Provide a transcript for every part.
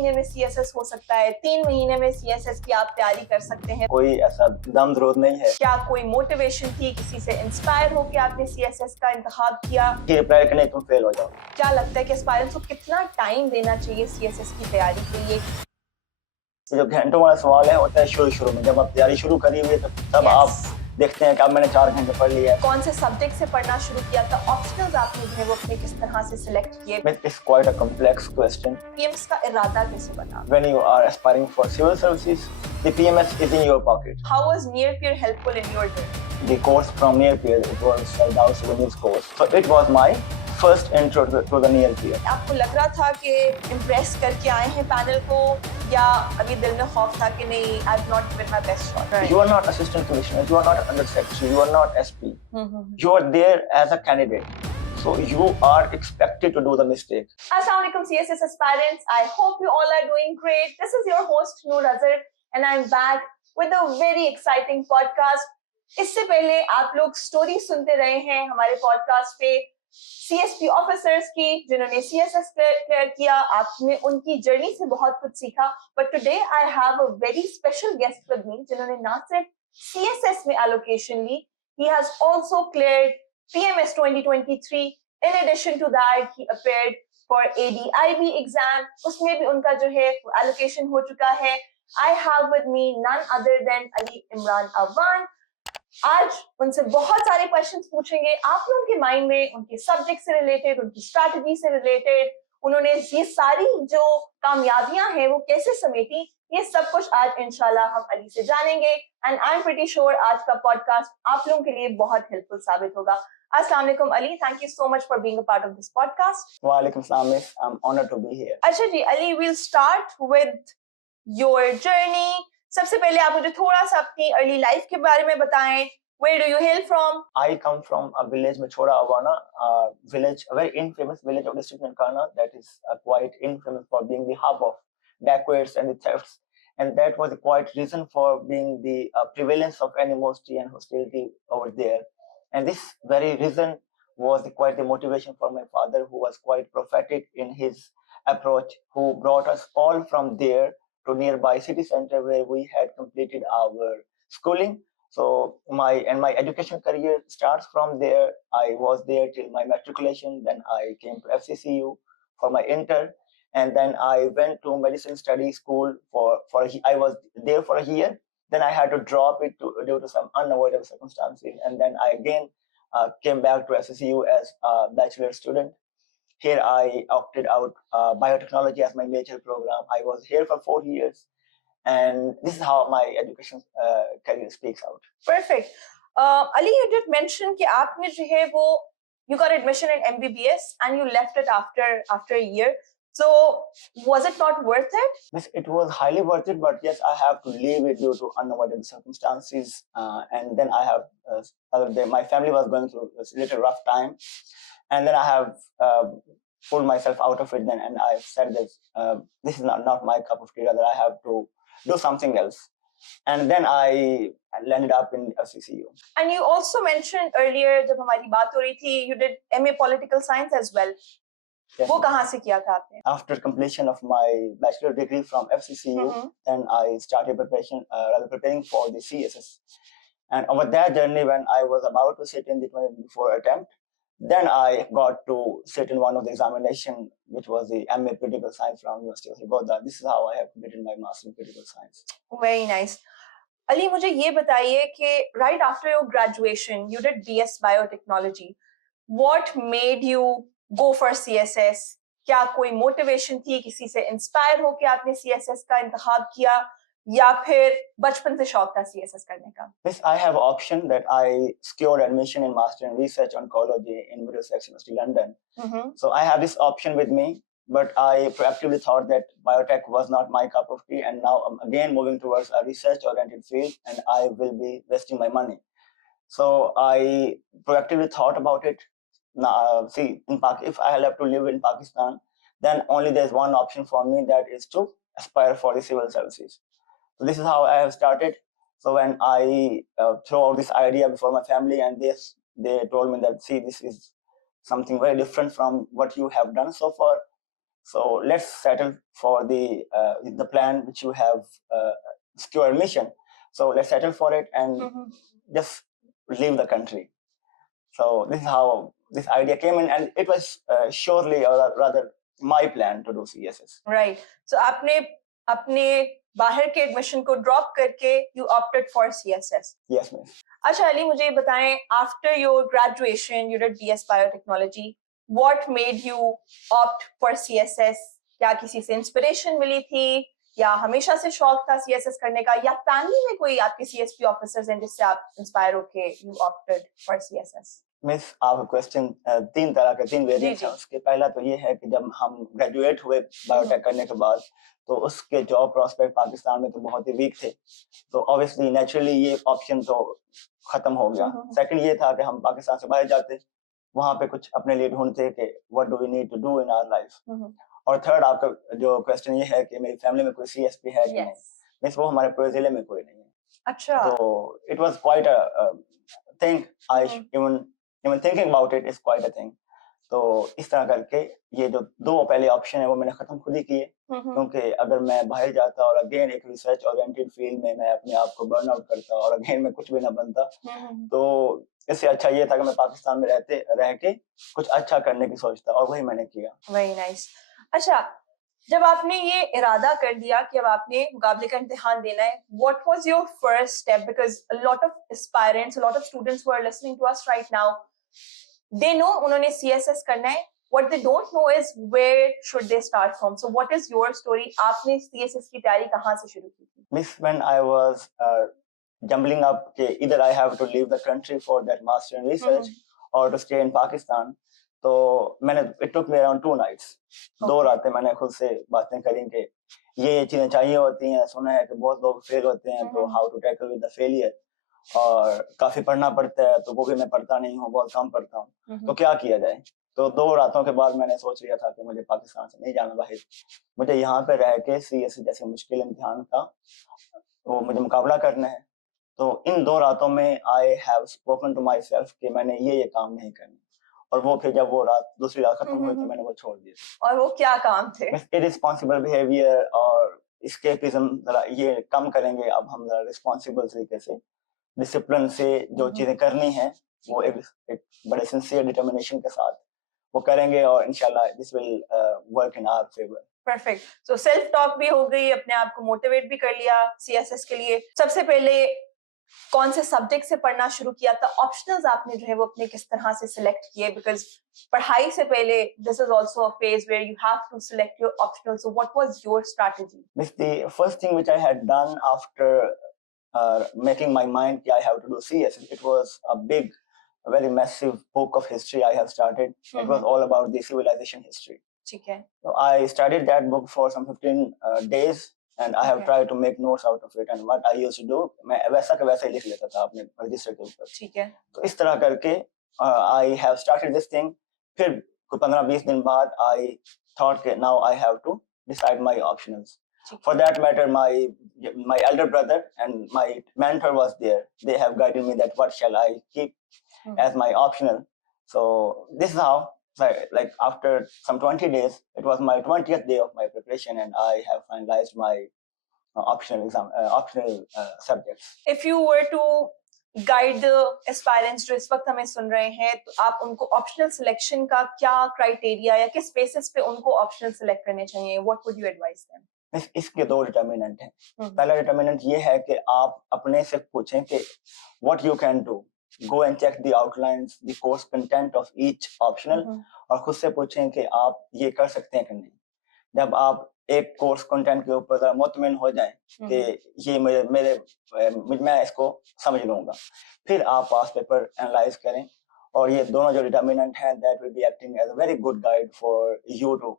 महीने में CSS हो सकता है, 3 महीने में CSS की आप तैयारी कर सकते हैं। कोई ऐसा दम जरूरत नहीं है। क्या कोई मोटिवेशन थी, किसी से इंस्पायर होकर आपने CSS का इंतखाब किया? कि रिप्लाई करने तुम फेल हो जाओ। क्या लगता है कि एस्पायरेंट्स को कितना टाइम देना चाहिए CSS की तैयारी के लिए? ये जो घंटों वाला सवाल है होता है शुरू में, जब आप तैयारी शुरू करी हुई है तब Yes. आप देखते हैं कि अब मैंने 4 घंटे पढ़ लिया है। कौन से सब्जेक्ट से पढ़ना शुरू किया था? ऑप्शनल्स आपने जो है वो अपने किस तरह से सिलेक्ट किए? It's quite a complex question. PMS का इरादा कैसे बना? When you are aspiring for civil services, the PMS is in your pocket. How was Near Peer helpful in your journey? The course from Near Peer, it was Dow Sudanese course. So it was my first intro to the Near Peer. आपको लग रहा था कि impress करके आए हैं panel को, या अभी दिल में खौफ था कि नहीं, I have not given my best shot? You are not assistant commissioner, you are not under secretary, you are not SP. You are there as a candidate. So you are expected to do the mistake. Assalamualaikum CSS aspirants. I hope you all are doing great. This is your host Noor Azhar and I'm back with a very exciting podcast. इससे पहले आप लोग story सुनते रहे हैं हमारे podcast पे CSP officers की जिन्होंने CSS क्लियर किया। आपने उनकी जर्नी से बहुत कुछ सीखा। But today I have a very special guest with me जिन्होंने ना सिर्फ CSS में एलोकेशन ली, he has also cleared PMS 2023. In addition to that, he appeared for ADIB exam. उसमें भी उनका जो है एलोकेशन हो चुका है। I have with me none other than Ali Imran Awan. आज उनसे बहुत सारे क्वेश्चंस पूछेंगे आप लोगों के माइंड में, उनके सब्जेक्ट से रिलेटेड, उनकी स्ट्रैटेजी से रिलेटेड, उन्होंने ये सारी जो कामयाबियां हैं वो कैसे समेटी, ये सब कुछ आज इंशाल्लाह हम अली से जानेंगे। And I am pretty sure आज का पॉडकास्ट आप लोगों के लिए बहुत हेल्पफुल साबित होगा। अस्सलाम वालेकुम Ali, thank you so much for being a part of this podcast. वालेकुम सलाम, miss, I am honoured to be here. अच्छा ji Ali, we'll start with your journey. सबसे पहले आप मुझे थोड़ा सा अपनी अर्ली लाइफ के बारे में बताएं। Where do you hail from? I come from a village, Machora Awana, village, a very infamous village of district Nankana that is quite infamous for being the hub of dacoits and the thefts. And that was the quite reason for being the prevalence of animosity and hostility over there. And this very reason was quite the motivation for my father, who was quite prophetic in his approach, who brought us all from there to nearby city center where we had completed our schooling. So my education career starts from there. I was there till my matriculation. Then I came to FCCU for my inter, and then I went to medicine study school I was there for a year. Then I had to drop it due to some unavoidable circumstances, and then I again came back to FCCU as a bachelor student. Here I opted out biotechnology as my major program. I was here for 4 years. And this is how my education career speaks out. Perfect. Ali, you did mention कि आपने जो है वो you got admission in MBBS and you left it after a year. So was it not worth it? Yes, it was highly worth it, but yes, I have to leave it due to unavoidable circumstances. And then I have my family was going through a little rough time, and then I have pulled myself out of it. Then and I said that this is not my cup of tea. Rather, I have to do something else. And then I landed up in FCCU. And you also mentioned earlier जब हमारी बात हो रही थी, you did MA Political Science as well. Yes. वो कहाँ से किया था आपने? After completion of my bachelor degree from FCCU, then I started preparing for the CSS. And over that journey, when I was about to sit in the 2024 attempt, then I got to sit in one of the examination, which was the MA Political Science from University of Srinagar. This is how I have completed my Master in Political Science. Very nice. Ali, मुझे ये बताइए कि right after your graduation, you did BS Biotechnology. What made you go for CSS? क्या कोई motivation थी, किसी से inspire होके आपने CSS का इंतखाब किया, या फिर बचपन से शौक था CSS करने का? Yes, I have option that I secured admission in Master in Research Oncology in Middlesex University, London. So I have this option with me, but I proactively thought that biotech was not my cup of tea, and now I'm again moving towards a research-oriented field, and I will be wasting my money. So I proactively thought about it. Now, if I have to live in Pakistan, then only there's one option for me, that is to aspire for the civil services. So this is how I have started. So when I throw out this idea before my family, and they told me that, see, this is something very different from what you have done so far. So let's settle for the plan which you have secure admission. So let's settle for it and just leave the country. So this is how this idea came in, and it was surely, or rather, my plan to do CSS. Right. So आपने अपने बाहर के admission को drop करके you opted for CSS. Yes, miss. अच्छा अली, मुझे ये बताएं, after your graduation you did BS Biotechnology. What made you opt for CSS? क्या किसी से इंस्पिरेशन मिली थी, या हमेशा से शौक था CSS करने का, या फैमिली में कोई आपके CSP ऑफिसर्स हैं जिससे आप इंस्पायर होके you opted for CSS? Miss, आपका क्वेश्चन तीन तरह के तीन वेरिएंट्स हैं उसके। पहला तो ये है कि जब हम ग्रेजुएट हुए बायोटेक करने के बाद, तो उसके जॉब प्रोस्पेक्ट पाकिस्तान में तो बहुत ही वीक थे, तो ऑब्वियसली नेचुरली ये ऑप्शन तो खत्म हो गया। सेकंड ये था कि हम पाकिस्तान से बाहर जाते, वहां पे कुछ अपने लिए ढूंढते कि what do we need to do in our life. और थर्ड आपका जो क्वेश्चन ये है कि मेरी फैमिली में कोई सीएसपी है कि नहीं, मिस वो हमारे पूरे जिले में कोई नहीं है। अच्छा। तो it was quite a thing, I even thinking about it is quite a thing. तो इस तरह करके ये जो दो पहले ऑप्शन है वो मैंने खत्म खुद ही किए, क्योंकि अगर मैं बाहर जाता और अगेन एक रिसर्च ओरिएंटेड फील्ड में मैं अपने आप को बर्न आउट करता और अगेन मैं कुछ भी ना बनता, तो इससे अच्छा ये था कि मैं पाकिस्तान में रह के कुछ अच्छा करने की सोचता, और वही मैंने किया। Very nice. अच्छा, जब आपने ये इरादा कर दिया कि अब आपने मुकाबले का इम्तिहान देना है, what was your first step? Because a lot of aspirants, a lot of students who are listening to us right now, they know उन्होंने CSS करना है. What they don't know is where should they start from. So what is your story? आपने CSS की तैयारी कहाँ से शुरू की थी? Miss, when I was jumbling up कि either I have to leave the country for that master in research or to stay in Pakistan, तो मैंने it took me around 2 nights. दो रातें मैंने खुद से बातें करी कि ये चीजें चाहिए होती हैं, सुना है कि बहुत लोग फेल होते हैं, तो how to tackle with the failure, और काफी पढ़ना पड़ता है, तो वो भी मैं पढ़ता नहीं हूँ, बहुत कम पढ़ता हूँ, तो क्या किया जाए। तो 2 रातों के बाद मैंने सोच लिया था कि मुझे पाकिस्तान से नहीं जाना बाहर, मुझे यहाँ पे रह के CSS जैसे मुश्किल इम्तिहान का वो मुझे मुकाबला करना है। तो इन 2 रातों में I have spoken to myself कि मैंने ये काम नहीं करना, और वो फिर जब वो रात दूसरी रात खत्म हुई तो मैंने वो छोड़ दिया। और वो क्या काम थे? इररिस्पॉन्सिबल बिहेवियर और एस्केपिज्म, जरा ये कम करेंगे अब हम, जरा रिस्पॉन्सिबल तरीके से, डिसिप्लिन से जो चीजें करनी है वो एक बड़े सिंसियर डिटर्मिनेशन के साथ वो करेंगे, और इंशाल्लाह this will work in our favour. Perfect. So self talk भी हो गई, अपने आप को मोटिवेट भी कर लिया CSS के लिए। सबसे पहले कौन से सब्जेक्ट से पढ़ना शुरू किया था? ऑप्शनल्स आपने जो है वो अपने किस तरह से सिलेक्ट किए? बिकॉज पढ़ाई से पहले this is also a phase where you have to select your optional, so what was your strategy? Miss, the first thing which I had done after making my mind that I have to do CS, it was a very massive book of history I have started. It was all about the civilization history. ठीक है। So I studied that book for some 15 days, and I have tried to make notes out of it. And what I used to do, मैं वैसा का वैसा ही लिख लेता था अपने रजिस्टर के ऊपर। ठीक है। तो इस तरह करके I have started this thing. फिर कुछ 15-20 दिन बाद I thought that now I have to decide my optionals. For that matter, my elder brother and my mentor was there. They have guided me that what shall I keep as my optional. So this is how, like after some 20 days, it was my 20th day of my preparation, and I have finalized my optional subjects. If you were to guide the aspirants जो इस वक्त हमें सुन रहे हैं, तो आप उनको optional selection का क्या क्राइटेरिया या किस बेसिस पे उनको ऑप्शनल सिलेक्ट करने चाहिए? What would you advise them? इसके 2 डिटर्मिनेंट हैं। पहला डिटर्मिनेंट ये है कि आप अपने से पूछें कि what you can do. Go and check the outlines, the course content of each optional, और खुद से पूछें कि आप ये कर सकते हैं कि नहीं। जब आप एक कोर्स कंटेंट के ऊपर जरा मुतमिन हो जाएं कि ये मैं इसको समझ लूंगा, फिर आप पास पेपर एनालाइज करें, और ये दोनों जो डिटर्मिनेंट हैं that will be acting as a very good guide for you to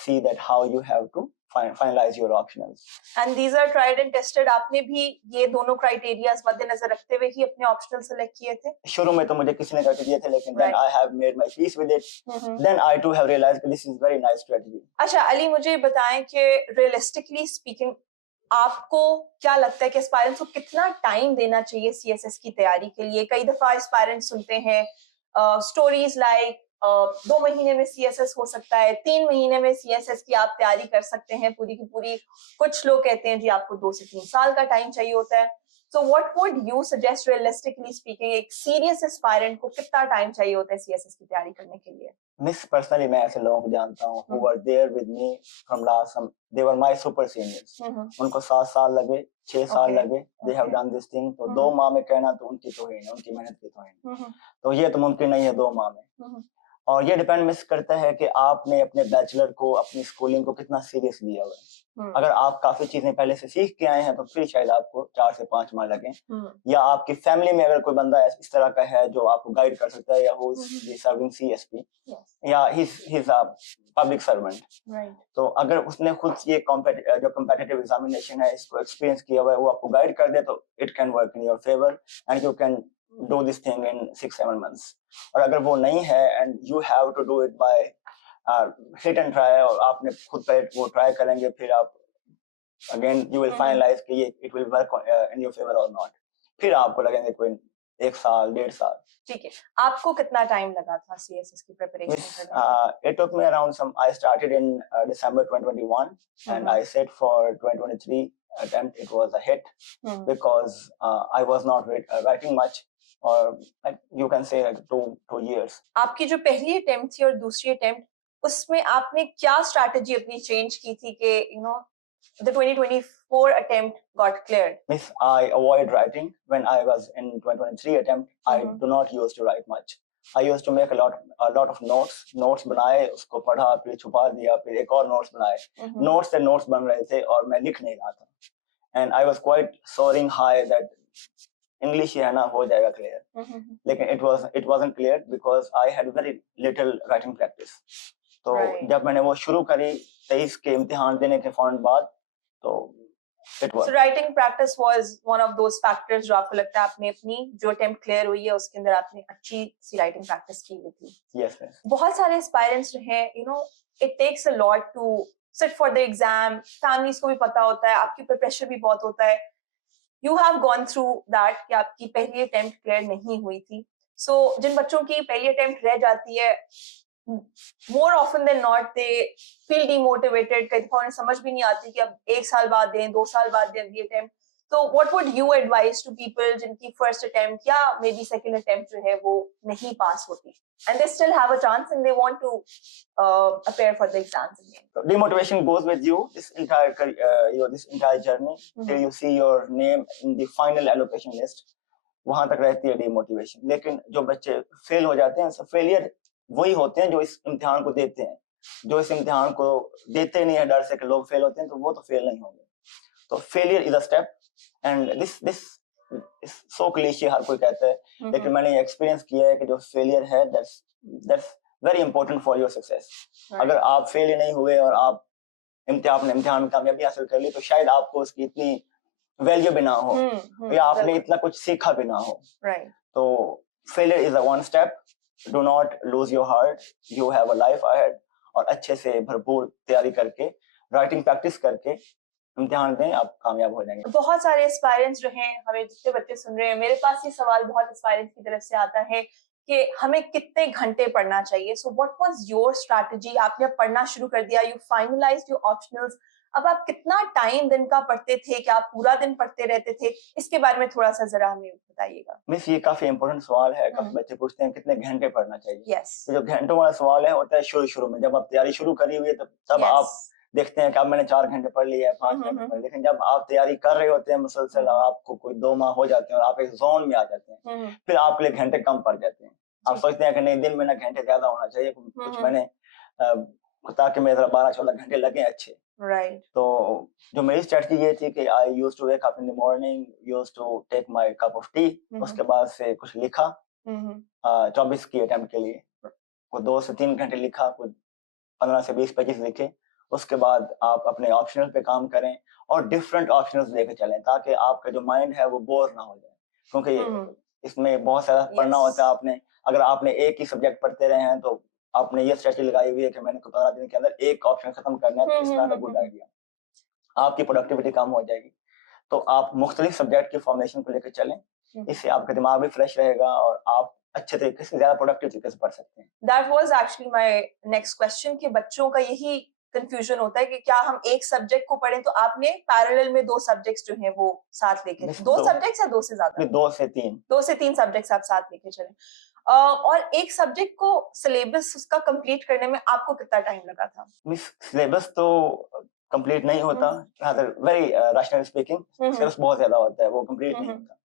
see that how you have to finalize your optionals. And these are tried and tested. आपने भी ये दोनों क्राइटेरियाज मद्देनजर रखते हुए ही अपने ऑप्शनल सेलेक्ट किए थे? शुरू में तो मुझे किसी ने करके दिए थे, लेकिन then I have made my peace with it. Then I too have realized that this is very nice strategy. अच्छा अली, मुझे बताएं कि realistically speaking, आपको क्या लगता है कि एस्पायरेंट्स को कितना टाइम देना चाहिए CSS की तैयारी के लिए? कई दफा एस्पायरेंट्स सुनते हैं स्टोरीज लाइक 2 महीने में CSS हो सकता है, 3 महीने में CSS की आप तैयारी कर सकते हैं पूरी की पूरी। कुछ लोग कहते हैं जी आपको 2 से 3 साल का टाइम चाहिए होता है। So what would you suggest, realistically speaking, एक serious aspirant को कितना टाइम चाहिए होता है CSS की तैयारी करने के लिए? मिस पर्सनली मैं ऐसे लोगों को जानता हूँ who were there with me from last some they were my super seniors. उनको 7 साल लगे, 6 साल लगे, they have done this thing. तो 2 माह में कहना तो उनकी तो है नहीं, उनकी मेहनत की तो है नहीं। तो ये तो मुमकिन नहीं है 2 माह में। और ये डिपेंड मिस करता है कि आपने अपने बैचलर को, अपनी स्कूलिंग को कितना सीरियस लिया हुआ है। अगर आप काफी चीजें पहले से सीख के आए हैं तो फिर शायद आपको 4 से 5 माह लगे। या आपकी फैमिली में अगर कोई बंदा इस तरह का है जो आपको गाइड कर सकता है, या हु इज सर्विंग CSP, या he's a public servant, तो अगर उसने खुद ये जो कॉम्पिटिटिव एग्जामिनेशन है इसको एक्सपीरियंस किया हुआ है, वो आपको गाइड कर दे तो it can work in your favour and you can do this thing in 6-7 months. और अगर वो नहीं है and you have to do it by hit and try, और आपने खुद पे वो ट्राई करेंगे, फिर आप again you will finalize कि ये it will work in your favor or not. फिर आपको लगेंगे कोई 1 साल 1.5 साल। ठीक है, आपको कितना टाइम लगा था CSS की प्रिपरेशन करने में? It took me around I started in December 2021 and I set for 2023 attempt. It was a hit because I was not writing much, or like you can say like 2 years. आपकी जो पहली attempt थी और दूसरी attempt, उसमें आपने क्या strategy अपनी चेंज की थी कि the 2024 attempt got cleared? Miss, I avoid writing. When I was in 2023 attempt, I do not used to write much. I used to make a lot of notes बनाए, उसको पढ़ा, फिर छुपा दिया, फिर एक और notes बनाए। Notes से notes बन रहे थे और मैं लिख नहीं रहा था। And I was quite soaring high that English है ना हो जाएगा clear, लेकिन it wasn't clear because I had very little writing practice. तो जब मैंने वो शुरू करी 23 के इम्तिहान देने के फौरन बाद, तो it was. So writing practice was one of those factors जो आपको लगता है आपने अपनी जो attempt clear हुई है उसके अंदर आपने अच्छी सी writing practice की हुई थी? Yes, yes. बहुत सारे aspirants जो हैं, it takes a lot to sit for the exam. Families को भी पता होता है, आपके ऊपर pressure भी बहुत होता है। You have gone through that कि आपकी पहली attempt clear नहीं हुई थी। So जिन बच्चों की पहली attempt रह जाती है, more often than not they feel demotivated, कई दफा उन्हें समझ भी नहीं आती कि अब 1 साल बाद दें, 2 साल बाद दें अगली attempt। So what would you advise to people जिनकी first attempt या maybe second attempt जो है वो नहीं pass होती and they still have a chance and they want to appear for the exams again? So demotivation goes with you this entire journey till you see your name in the final allocation list. वहां तक रहती है demotivation। लेकिन जो बच्चे fail हो जाते हैं, सब फेलियर वही होते हैं जो इस इम्तिहान को देते हैं। जो इस इम्तिहान को देते नहीं है डर से कि लोग फेल होते हैं, तो वो तो फेल नहीं होंगे। तो failure is a step and this so cliche, हर कोई कहता है, लेकिन मैंने एक्सपीरियंस किया है कि जो फेलियर है that's very important for your success. अगर आप फेल ही नहीं हुए और आप अपने इम्तिहान में कामयाबी हासिल कर ली, तो शायद आपको उसकी इतनी वैल्यू भी ना हो, या आपने इतना कुछ सीखा भी ना हो। तो failure is a one step. Do not lose your heart. You have a life ahead. और अच्छे से भरपूर तैयारी करके, राइटिंग प्रैक्टिस करके इम्तिहान दें, आप कामयाब हो जाएंगे। बहुत सारे एस्पायरेंट्स जो हैं, हमें जितने बच्चे सुन रहे हैं, मेरे पास ये सवाल बहुत एस्पायरेंट्स की तरफ से आता है कि हमें कितने घंटे पढ़ना चाहिए। So what was your strategy? आपने पढ़ना शुरू कर दिया, you finalized your optionals, अब आप कितना टाइम दिन का पढ़ते थे? क्या आप पूरा दिन पढ़ते रहते थे? इसके बारे में थोड़ा सा जरा हमें बताइएगा। मिस, ये काफी इंपॉर्टेंट सवाल है। काफी बच्चे पूछते हैं कितने घंटे पढ़ना चाहिए। yes. तो जो घंटों वाला सवाल है होता है शुरू में, जब आप तैयारी शुरू करी हुई है तब yes. आप देखते हैं कि अब मैंने 4 घंटे पढ़ लिए, 5 घंटे पढ़ लिए। लेकिन जब आप तैयारी कर रहे होते हैं मुसलसल, और आपको कोई 2 माह हो जाते हैं और आप एक जोन में आ जाते हैं, फिर आपके लिए घंटे कम पड़ जाते हैं। आप सोचते हैं कि नहीं, दिन में ना घंटे ज्यादा होना चाहिए, कुछ मैंने ताकि मेरे 12-14 घंटे लगे अच्छे। तो जो मेरी स्ट्रेटजी ये थी कि I used to wake up in the morning, used to take my cup of tea, उसके बाद से कुछ लिखा 24 की अटेम्प्ट के लिए, कुछ 2 से 3 घंटे लिखा, कुछ 15 से 20 पेजेस लिखे। उसके बाद आप अपने ऑप्शनल पे काम करें और डिफरेंट ऑप्शनल्स लेके चलें, ताकि आपका जो माइंड है वो बोर ना हो जाए, क्योंकि इसमें बहुत सारा पढ़ना होता है। आपने अगर आपने एक ही सब्जेक्ट पढ़ते रहे हैं, तो आपने ये स्ट्रेटजी लगाई हुई है कि मैंने 15 दिन के अंदर एक ऑप्शन खत्म करना है, तो it's not a good idea. आपकी प्रोडक्टिविटी कम हो जाएगी। तो आप मुख्तलिफ सब्जेक्ट की फॉर्मेशन को लेकर चलें, इससे आपका दिमाग भी फ्रेश रहेगा और आप अच्छे तरीके से, ज्यादा प्रोडक्टिव तरीके से पढ़ सकते हैं। That was actually my next question कि बच्चों का यही कंफ्यूजन होता है कि क्या हम एक सब्जेक्ट को पढ़ें, तो आपने पैरेलल में 2 सब्जेक्ट्स जो हैं वो साथ लेके, 2 सब्जेक्ट्स या 2 से ज्यादा? 2 से 3। 2 से 3 सब्जेक्ट्स आप साथ लेके चले। और एक सब्जेक्ट को सिलेबस उसका कंप्लीट करने में आपको कितना टाइम लगा था? मीन्स सिलेबस तो कंप्लीट नहीं होता, वेरी रैशनल स्पीकिंग, सिलेबस बहुत ज्यादा होता है, वो कंप्लीट नहीं होता।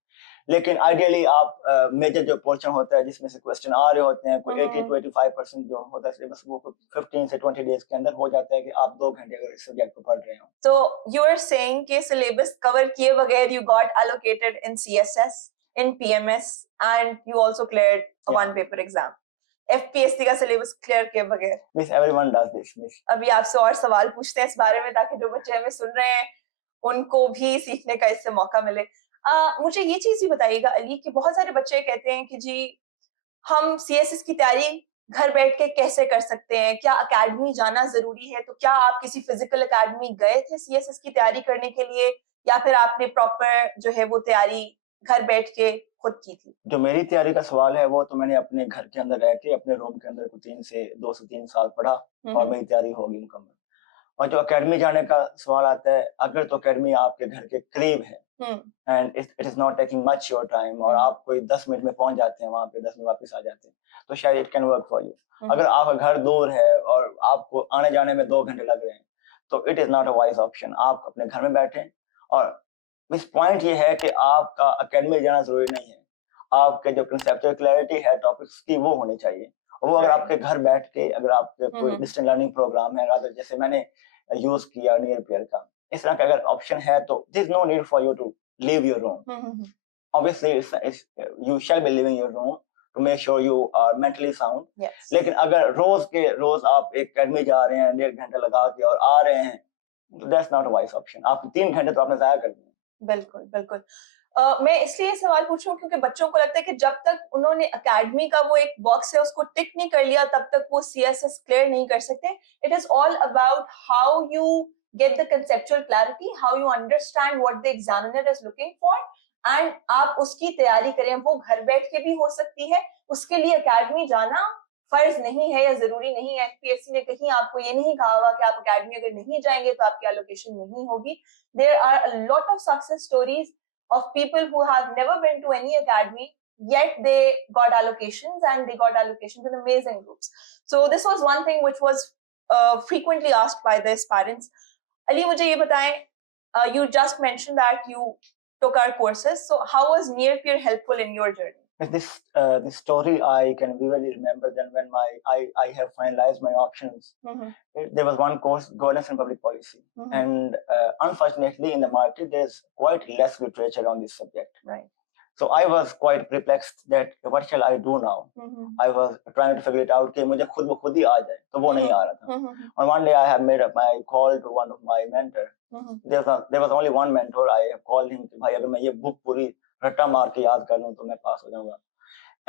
लेकिन आइडियली आप मेजर जो पोर्शन होता है जिसमें से क्वेश्चन आ रहे होते हैं, कोई 80 to 85% जो होता है सिलेबस, वो 15 से 20 डेज के अंदर हो जाता है कि आप 2 घंटे अगर इस सब्जेक्ट को पढ़ रहे हो। So you are saying कि सिलेबस कवर किए बगैर you got allocated in CSS, in PMS and you also cleared a one paper exam. FPSC का सिलेबस क्लियर किए बगैर। Miss, everyone does this, miss. अभी आपसे और सवाल पूछते हैं इस बारे में ताकि जो बच्चे हमें सुन रहे हैं उनको भी सीखने का इससे मौका मिले। मुझे ये चीज भी बताइएगा अली कि बहुत सारे बच्चे कहते हैं कि जी हम CSS की तैयारी घर बैठ के कैसे कर सकते हैं, क्या एकेडमी जाना जरूरी है? तो क्या आप किसी फिजिकल एकेडमी गए थे CSS की तैयारी करने के लिए या फिर आपने प्रॉपर जो है वो तैयारी घर बैठ के खुद की थी? जो मेरी तैयारी का सवाल है वो तो मैंने अपने घर के अंदर रह के अपने रूम के अंदर को 2 से 3 साल पढ़ा और मेरी तैयारी होगी मुकम्मल। और जो एकेडमी जाने का सवाल आता है, अगर तो एकेडमी आपके घर के करीब है and it is not taking much your time और आप कोई 10 मिनट में पहुंच जाते हैं वहां पे, 10 मिनट वापस आ जाते हैं, तो शायद it can work for you. अगर आपका घर दूर है और आपको आने जाने में 2 घंटे लग रहे हैं, तो it is not a wise option. आप अपने घर में बैठें, और इस पॉइंट ये है कि आपका एकेडमी जाना जरूरी नहीं है, आपके जो कंसेप्चुअल क्लैरिटी है टॉपिक्स की वो होनी चाहिए। वो अगर आपके घर बैठ के, अगर आपके कोई डिस्टेंस लर्निंग प्रोग्राम है, रादर जैसे मैंने यूज किया नियर पेयर का, इस तरह का अगर ऑप्शन है, तो there is no need for you to leave your room. Obviously you shall be living your room to make sure you are mentally sound. लेकिन अगर रोज के रोज आप एक एकेडमी जा रहे हैं 1.5 घंटा लगा के और आ रहे हैं, that's not a wise option. आप 3 घंटे तो आपने जाया कर दिए। बिल्कुल बिल्कुल। मैं इसलिए सवाल पूछ रही हूँ क्योंकि बच्चों को लगता है कि जब तक उन्होंने एकेडमी का वो एक बॉक्स है उसको टिक नहीं कर लिया तब तक वो CSS क्लियर नहीं कर सकते। It is all about how you get the conceptual clarity, how you understand what the examiner is looking for, and आप उसकी तैयारी करें। वो घर बैठ के भी हो सकती है, उसके लिए एकेडमी जाना फर्ज नहीं है या जरूरी नहीं है। FPSC ने कहीं आपको ये नहीं कहा हुआ कि आप एकेडमी अगर नहीं जाएंगे तो आपकी एलोकेशन नहीं होगी। There are a lot of success stories of people who have never been to any academy, yet they got allocations and they got allocations in amazing groups. So this was one thing which was frequently asked by the aspirants. Ali, मुझे ये बताएं, you just mentioned that you took our courses. So how was near peer helpful in your journey? This story I can vividly remember. Then when I have finalized my options, there was one course, governance and public policy, and unfortunately in the market there's quite less literature on this subject. Right. So I was quite perplexed that what shall I do now? I was trying to figure it out कि मुझे खुद ही आ जाए, तो वो नहीं आ रहा था। And one day I have made up my call to one of my mentor. There was only one mentor. I have called him कि भाई अगर मैं ये बुक पूरी रट्टा मार के याद कर लूँ तो मैं पास हो जाऊँगा।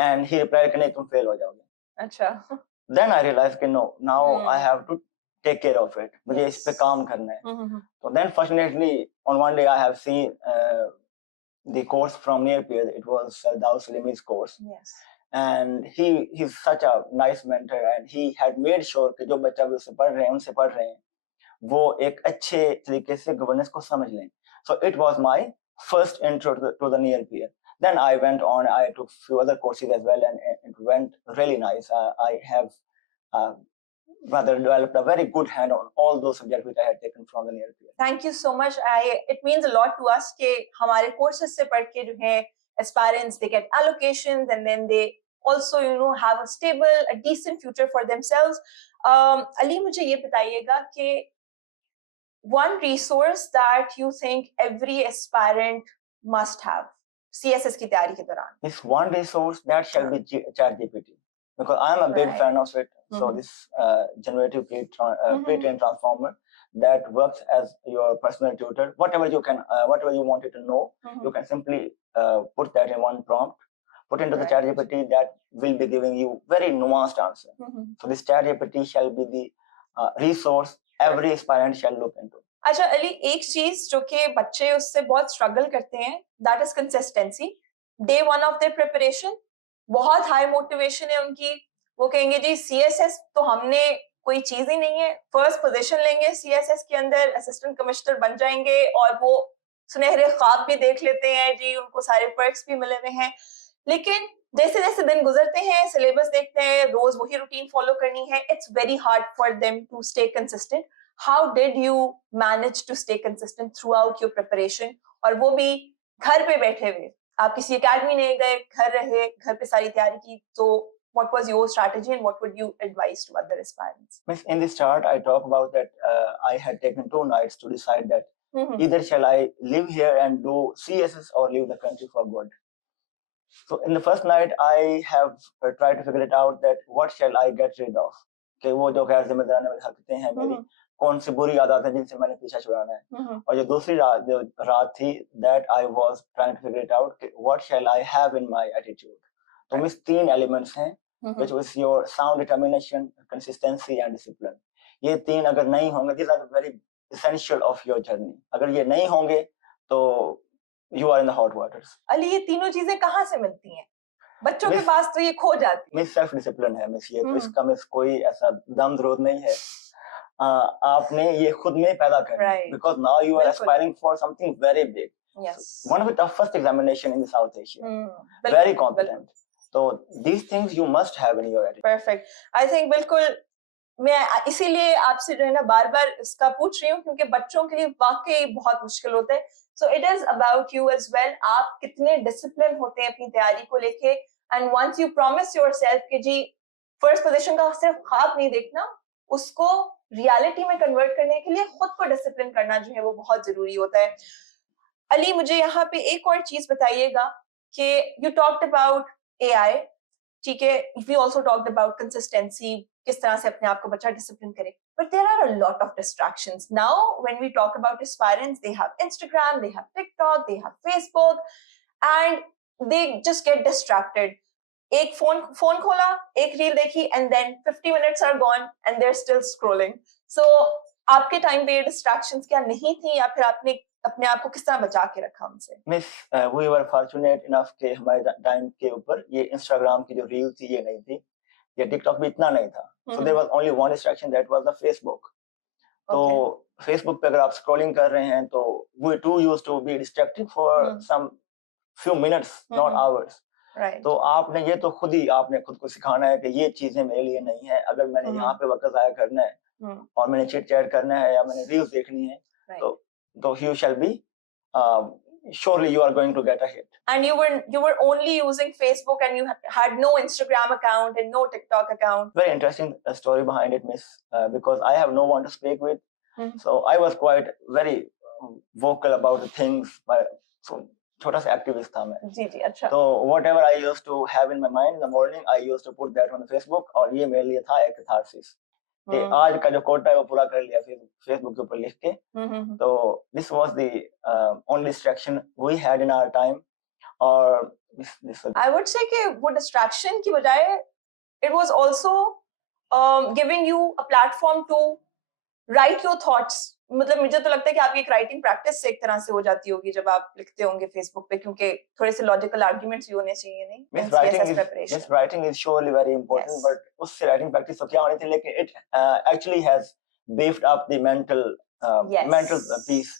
And he replied कि नहीं, तुम फेल हो जाओगे। अच्छा। Then I realized कि no, now I have to take care of it. मुझे इस पे काम करना है। So then fortunately on one day I have seen the course from near peer. It was Daud Salimi's course. Yes. And he's such a nice mentor, and he had made sure कि जो बच्चा भी उससे पढ़ रहे हैं, उनसे पढ़ रहे हैं, वो एक अच्छे तरीके से गवर्नेंस को समझ लें। So it was my first intro to the near peer. Then I went on. I took few other courses as well, and it went really nice. I have rather developed a very good hand on all those subjects which I had taken from the near peer. Thank you so much. It means a lot to us कि हमारे courses से पढ़ के जो है aspirants they get allocations and then they also have a stable, a decent future for themselves. Ali, मुझे ये बताइएगा कि one resource that you think every aspirant must have CSS की तैयारी के दौरान. This one resource that shall be ChatGPT, because I am a big fan of it. So this generative pre-trained transformer that works as your personal tutor. Whatever you wanted to know, you can simply put that in one prompt, put into the ChatGPT, that will be giving you very nuanced answer. So this ChatGPT shall be the resource every aspirant shall look into. अच्छा अली, एक चीज जो कि बच्चे उससे बहुत struggle करते हैं, that is consistency. Day one of their preparation, बहुत हाई मोटिवेशन है उनकी, वो कहेंगे जी सीएसएस तो हमने कोई चीज ही नहीं है, फर्स्ट पोजीशन लेंगे सीएसएस के अंदर, असिस्टेंट कमिश्नर बन जाएंगे और वो सुनहरे ख्वाब भी देख लेते हैं जी, उनको सारे पर्क्स भी मिले हुए हैं। लेकिन जैसे जैसे दिन गुजरते हैं, सिलेबस देखते हैं, रोज वही रूटीन फॉलो करनी है, it's very hard for them to stay consistent. How did you manage to stay consistent throughout your preparation, और वो भी घर पे बैठे हुए? आप किसी एकेडमी नहीं गए, घर रहे, घर पे सारी तैयारी की, तो what was your strategy and what would you advise to other aspirants? Miss, in this chart, I talk about that I had taken 2 nights to decide that either shall I live here and do CSS or leave the country for good. So in the first night, I have tried to figure it out that what shall I get rid of. कि वो जो गैर जिम्मेदाराना हरकतें हैं मेरी, कौन सी बुरी आदतें जिनसे मैंने पीछा छुड़ाना है। और जो दूसरी रात थी, that I was trying to figure it out कि what shall I have in my attitude. तो मिस 3 एलिमेंट्स हैं, which was your sound determination, consistency and discipline. ये 3 अगर नहीं होंगे, these are the very essential of your journey. अगर ये नहीं होंगे तो you are in the hot waters. Ali, ये तीनों चीजें कहाँ से मिलती हैं? बच्चों के पास तो ये खो जाती है। मिस सेल्फ डिसिप्लिन है मिस, ये तो इसका मिस कोई ऐसा दम जरूरत नहीं है। आपने ये खुद में पैदा करना है, because now you are aspiring for something very big. Yes. So, one of the toughest examination in the South Asia. Very competent. So these things you must have in your attitude. Perfect. I think बिल्कुल, मैं इसीलिए आपसे जो है ना बार बार इसका पूछ रही हूँ, क्योंकि बच्चों के लिए वाकई बहुत मुश्किल होता है। So it is about you as well, आप कितने डिसिप्लिन होते हैं अपनी तैयारी को लेके, and once you promise yourself कि जी फर्स्ट पोजीशन का सिर्फ ख्वाब नहीं देखना, उसको रियलिटी में कन्वर्ट करने के लिए खुद को डिसिप्लिन करना जो है वो बहुत जरूरी होता है। अली, मुझे यहाँ पे एक और चीज बताइएगा कि यू टॉक्ड अबाउट एआई, ठीक है, we also talked about consistency, किस तरह से अपने आप को बच्चा डिसिप्लिन करे, but there are a lot of distractions now when we talk about aspirants. They have Instagram, they have TikTok, they have Facebook, and they just get distracted. एक phone खोला, एक रील देखी, and then 50 minutes are gone and they're still scrolling. So आपके time पे ये distractions क्या नहीं थी, या फिर आपने अपने आप को किस तरह बचा के रखा उनसे? Miss, we were fortunate enough के हमारे टाइम के ऊपर ये इंस्टाग्राम की जो रील थी ये नहीं थी, ये टिकटॉक भी इतना नहीं था। So there was only one distraction, that was the Facebook. तो Facebook पे अगर आप स्क्रॉलिंग कर रहे हैं तो we too used to be distracted for some few minutes, not hours. Right. तो आपने ये तो आपने खुद को सिखाना है कि ये चीजें मेरे लिए नहीं है। अगर मैंने यहाँ पे वक्त ज़ाया करना है और मैंने चिट चैट करना है या मैंने रील्स देखनी है, तो you shall be surely you are going to get a hit. And you were only using Facebook and you had no Instagram account and no TikTok account. Very interesting story behind it, miss, because I have no one to speak with. So I was quite very vocal about the things. So छोटा सा activist था मैं। जी जी, अच्छा। So whatever I used to have in my mind in the morning, I used to put that on the Facebook, और ये मेरे लिए था एक catharsis। कि आज का जो कोटा है वो पूरा कर लिया फेसबुक के ऊपर लिख के। तो this was the only distraction we had in our time. और आई वुड से कि वो डिस्ट्रैक्शन की बजाय it was also giving you a platform to write your thoughts. मतलब मुझे तो लगता है कि आपकी एक राइटिंग प्रैक्टिस एक तरह से हो जाती होगी जब आप लिखते होंगे फेसबुक पे, क्योंकि थोड़े से लॉजिकल आर्गुमेंट्स भी होने चाहिए, नहीं? Miss, writing is surely very important, yes. But उससे राइटिंग प्रैक्टिस तो क्या होनी थी, लेकिन it actually has beefed up the mental peace.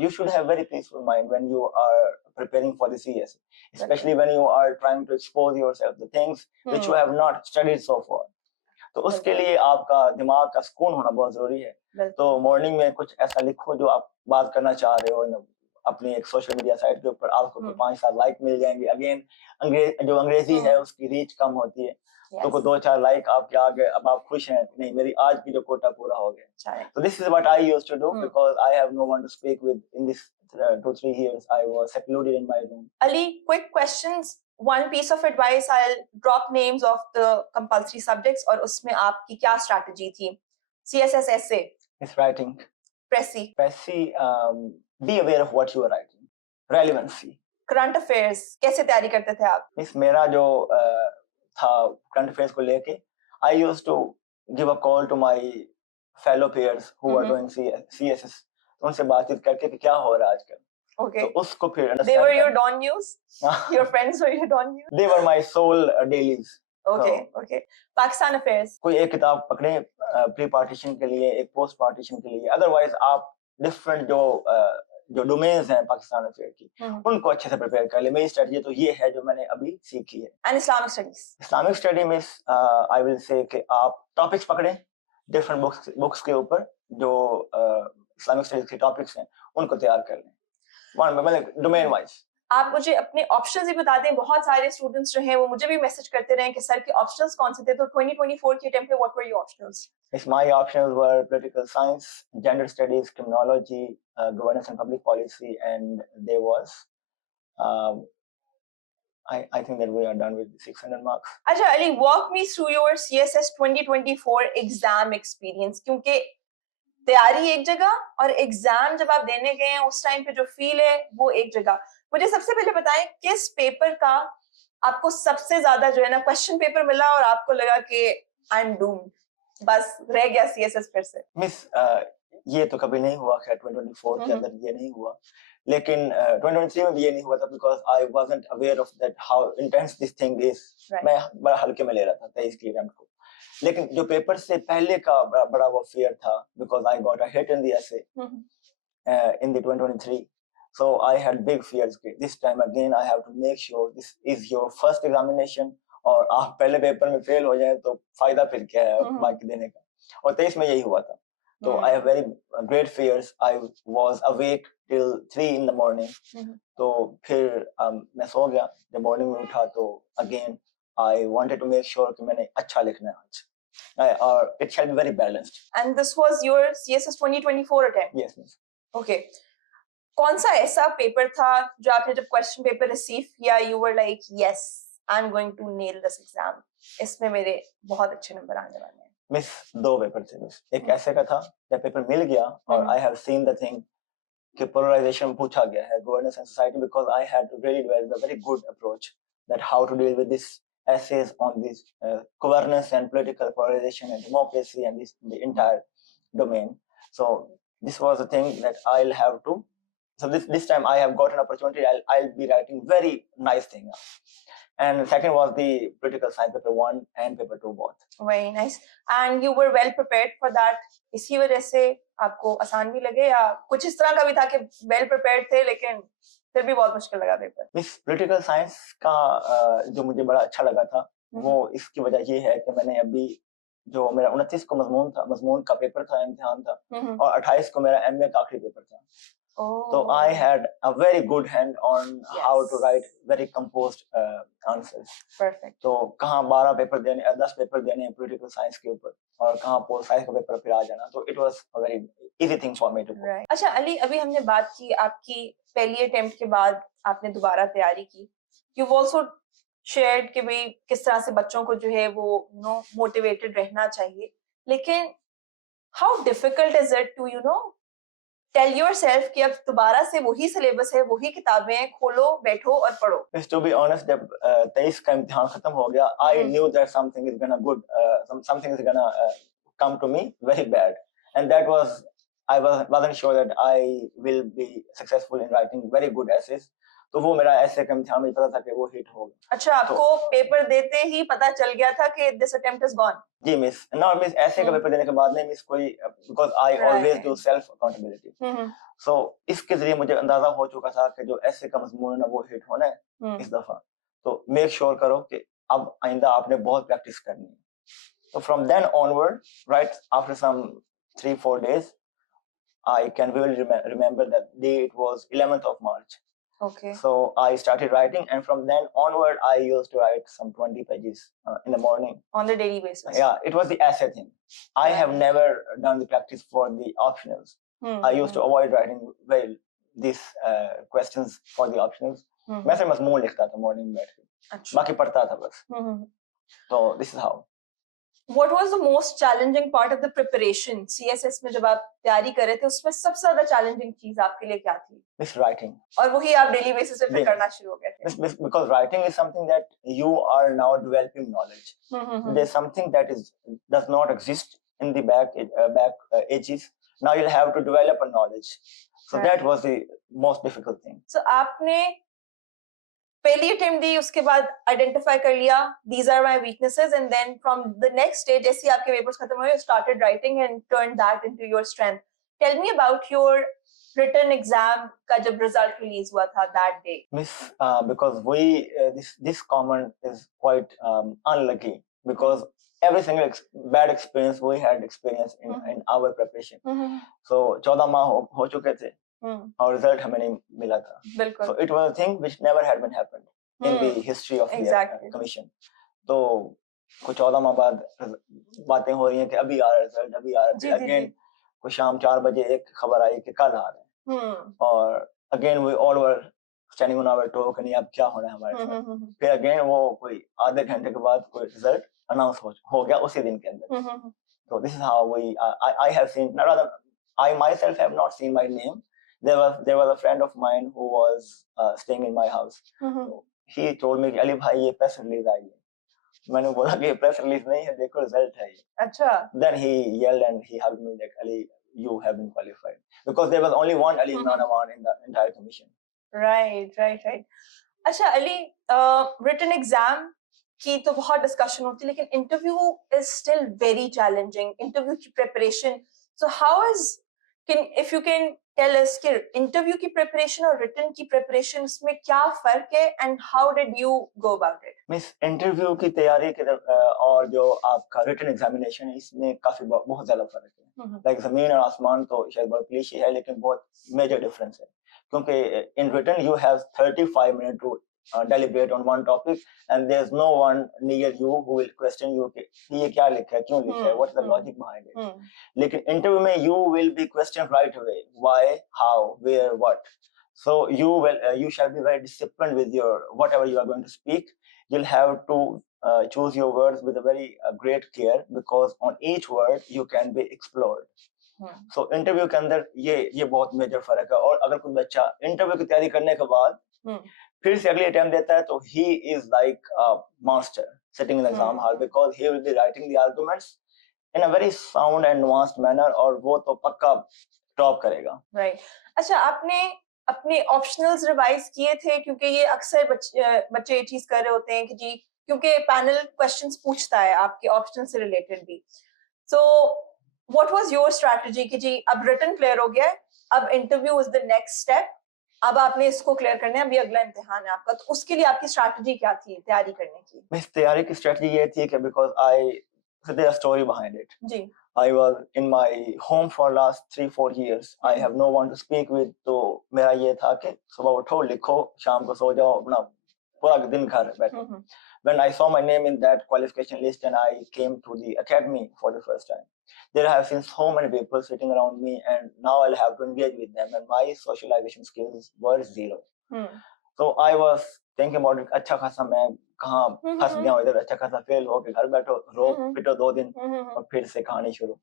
You should have very peaceful mind when you are preparing for the CS, especially when you are trying to expose yourself to things which you have not studied so far. तो उसके लिए आपका दिमाग का सुकून होना बहुत जरूरी है। तो मॉर्निंग में कुछ ऐसा लिखो जो आप बात करना चाह रहे हो अपनी एक सोशल मीडिया साइट के ऊपर, आपको 5-7 लाइक मिल जाएंगे। अगेन जो अंग्रेजी है उसकी रीच कम होती है, तो को 2-4 लाइक आपके आ गए, अब आप खुश हैं, नहीं मेरी आज की जो कोटा पूरा हो गया। तो this is what I used to do because I have no one to speak with in this 2-3 years I was secluded in my room. Ali, quick questions. One piece of advice, I'll drop names of the compulsory subjects और उसमें आपकी क्या strategy थी? CSS essay. It's writing. Pressy. Be aware of what you are writing. Relevancy. Current affairs. कैसे तैयारी करते थे आप? Miss, मेरा जो था current affairs को लेके, I used to give a call to my fellow peers who are doing CSS. उनसे बातचीत करके कि क्या हो रहा है आजकल। Okay. तो उसको फिर They understand were your करना। Dawn News? Your friends were your Dawn News? They were my sole dailies. Okay, okay. Pakistan affairs. कोई एक किताब पकड़े प्री पार्टीशन के लिए, एक पोस्ट पार्टीशन के लिए, अदरवाइज आप डिफरेंट जो डोमेन्स हैं पाकिस्तान अफेयर की, उनको अच्छे से प्रिपेयर कर ले। मेरी स्ट्रेटजी तो ये है जो मैंने अभी सीखी है। And Islamic studies. Islamic study में आई विल से कि आप टॉपिक्स पकड़ें डिफरेंट बुक्स के ऊपर, जो इस्लामिक स्टडीज के टॉपिक्स हैं उनको तैयार कर लें, मतलब डोमेन वाइज। आप मुझे अपने ऑप्शंस भी बता दें। बहुत सारे स्टूडेंट्स जो हैं वो मुझे भी मैसेज करते रहे कि सर के ऑप्शंस कौन से थे, तो 2024 के अटेम्प्ट पे what were your options? Yes, my options were political science, gender studies, criminology, governance and public policy, and there was I think that we are done with 600 marks. अच्छा Ali, walk me through your CSS 2024 exam experience, क्योंकि तैयारी एक जगह और exam जब आप देने गए हैं उस टाइम पे जो फील है वो एक जगह। मुझे सबसे पहले बताएं किस पेपर का आपको सबसे ज्यादा जो है ना क्वेश्चन पेपर मिला और आपको लगा कि आई एम डूम्ड, बस रह गया सीएसएस फिर से? मिस ये तो कभी नहीं हुआ, खैर 2024 के अंदर ये नहीं हुआ, लेकिन 2023 में भी ये नहीं हुआ था, because I wasn't aware of that how intense this thing is. मैं बड़ा हल्के में ले रहा था 23 की अटेम्प्ट को, लेकिन जो पेपर से पहले का बड़ा वो फियर था, because I got a hit in the essay in the 2023, so I had big fears कि this time again I have to make sure this is your first examination, और आप पहले पेपर में फेल हो जाए तो फायदा फिर क्या है बाकी देने का। और 23 में यही हुआ था, तो I have very great fears. I was awake till 3 in the morning. तो फिर मैं सो गया, जब मॉर्निंग में उठा तो again I wanted to make sure कि मैंने अच्छा लिखना है आज, or it shall be very balanced. And this was your CSS 2024 attempt? Yes, miss. Okay. कौन सा ऐसा पेपर था जो आपने जब क्वेश्चन पेपर रिसीव किया you were like yes I'm going to nail this exam, इसमें मेरे बहुत अच्छे नंबर आने वाले हैं? मिस दो पेपर थे मिस, एक ऐसे का था जब पेपर मिल गया और I have seen the thing कि पोलराइजेशन पूछा गया है governance and society, because I had really developed a very good approach that how to deal with this essays on this governance and political polarization and democracy and the entire domain. So this was a thing that I'll have to, so this time I have got an opportunity, I'll be writing very nice thing now. And second was the political science paper 1 and paper 2 both. Very nice. And you were well prepared for that? इसी वजह से आपको आसान भी लगे, या कुछ इस तरह का भी था कि well prepared थे लेकिन फिर भी बहुत मुश्किल लगा पेपर? मिस पोलिटिकल साइंस का जो मुझे बड़ा अच्छा लगा था वो इसकी वजह ये है कि मैंने अभी जो मेरा 29 को मजमून का पेपर था, इम्तिहान था, और 28 को मेरा एमए का आखिरी पेपर था। तो I had a very good hand on how to write very composed answers. Perfect. तो कहाँ 12 पेपर देने, 10 पेपर देने पोलिटिकल साइंस के ऊपर, और कहाँ पोल साइंस का पेपर फिर आ जाना, तो it was a very easy thing for me to do. Right. अच्छा अली, अभी हमने बात की आपकी पहली अटेम्प्ट के बाद आपने दोबारा तैयारी की। You've also shared कि भाई किस तरह से बच्चों को जो है वो मोटिवेटेड रहना चाहिए, लेकिन how difficult is it to tell yourself कि अब दोबारा से वही सिलेबस है, वही किताबें हैं, खोलो बैठो और पढ़ो? To be honest, जब 23 का इम्तिहान खत्म हो गया, I knew that something is gonna come to me very bad, and that was I wasn't sure that I will be successful in writing very good essays. तो वो मेरा ऐसे का इम्तिहान, मुझे पता था कि वो हिट होगा। अच्छा, आपको पेपर देते ही पता चल गया था कि this attempt is gone? जी मिस, नॉट मिस ऐसे का पेपर देने के बाद नहीं मिस कोई, because I always do self accountability. So इसके जरिए मुझे अंदाजा हो चुका था कि जो ऐसे का मजमून है वो हिट होना है इस दफा, तो मेक श्योर करो कि अब आइंदा आपने बहुत प्रैक्टिस करनी है। So from then onward, right after some 3-4 days, I can vividly remember that day. It was 11th of March. Okay. So I started writing, and from then onward, I used to write some 20 pages in the morning. On the daily basis? Yeah, it was the essay thing. I have never done the practice for the optionals. I used to avoid writing these questions for the optionals. मैं सिर्फ मजमून लिखता था morning में बैठ के, बाकी पढ़ता था बस। So this is how. What was the most challenging part of the preparation? CSS में जब आप तैयारी कर रहे थे उसमें सबसे ज़्यादा challenging चीज़ आपके लिए क्या थी? Miss writing. और वही आप daily basis पे फिर करना शुरू हो गए थे? Because writing is something that you are now developing knowledge. There's something that does not exist in the back ages. Now you'll have to develop a knowledge. So that was the most difficult thing. So आपने पहली attempt दी, उसके बाद identify कर लिया these are my weaknesses, and then from the next stage जैसे आपके papers खत्म हुए, you started writing and turned that into your strength. Tell me about your written exam का जब result release हुआ था that day. Miss, because this comment is quite unlucky, because every single bad experience we had experienced in our preparation. So 14 माह हो चुके थे और result हमें नहीं मिला था. बिल्कुल. So it was a thing which never had been happened in the history of the commission. तो कुछ 14 माह बाद बातें हो रही हैं कि अभी आ रहा है रिजल्ट, अभी आ रहा है. अगेन कुछ शाम 4 बजे एक खबर आई कि कल आ रहा है. और again we all were standing on our toe कि नहीं अब क्या होना है हमारे साथ. फिर अगेन वो कोई आधे घंटे के बाद कोई रिजल्ट अनाउंस हो गया उसी दिन के अंदर. So this is how I have seen, rather I myself have not seen my name. There was a friend of mine who was staying in my house. So he told me कि अली भाई ये press release आई है. मैंने बोला कि ये press release नहीं है, देखो result है ये. अच्छा. Then he yelled and he hugged me like, Ali, you have been qualified, because there was only one Ali Imran in the entire commission. Right. अच्छा अली, written exam की तो बहुत डिस्कशन होती है, लेकिन interview is still very challenging. Interview की preparation, so how is if you can tell us कि interview की प्रिपरेशन और रिटन की प्रिपरेशन में क्या फर्क है, and how did you go about it? Miss, interview की तैयारी के और जो आपका रिटन एग्जामिनेशन है इसमें काफी बहुत ज्यादा फर्क है. लाइक जमीन और आसमान तो शायद बहुत क्लीशे है, लेकिन बहुत मेजर डिफरेंस है. क्योंकि in written you have 35 minute to deliberate on one topic, and there's no one near you who will question you कि ये क्या लिखा है, क्यों लिखा है, what's the logic behind it. लेकिन इंटरव्यू में you will be questioned right away, why, how, where, what. So you shall be very disciplined with your whatever you are going to speak. You'll have to choose your words with a very great care, because on each word you can be explored. So interview के अंदर ये बहुत major फर्क है. और अगर कोई बच्चा इंटरव्यू की तैयारी करने के बाद फिर से अगली अटेम्प्ट देता है तो he is like a monster sitting in the exam hall, because he will be writing the arguments in a very sound and nuanced manner, और वो तो पक्का टॉप करेगा. Right. अच्छा, आपने अपने ऑप्शनल्स रिवाइज किए थे? क्योंकि ये अक्सर बच्चे ये चीज कर रहे होते हैं कि जी, क्योंकि पैनल क्वेश्चंस पूछता है आपके ऑप्शनल से रिलेटेड भी. सो व्हाट वाज योर स्ट्रेटजी कि जी अब रिटन क्लियर हो गया है, अब interview is the next step, अब आपने इसको क्लियर करना है, अभी अगला इम्तिहान है आपका, तो उसके लिए आपकी स्ट्रेटजी क्या थी तैयारी करने की? मिस, तैयारी की स्ट्रेटजी ये थी कि because there story behind it. जी. I was in my home for last 3-4 years. I have no one to speak with. तो मेरा ये था कि सुबह उठो, लिखो, शाम को सो जाओ, अपना पूरा दिन घर बैठो. When I saw my name in that qualification list and I came to the academy for the first time, there I have seen so many people sitting around me, and now I'll have to engage with them, and my socialization skills were zero. So I was thinking about it, अच्छा खासा मैं कहाँ फंस गया हूँ इधर, अच्छा खासा फेल हो के घर बैठो, रो पिटो 2 दिन और फिर से कहानी शुरू.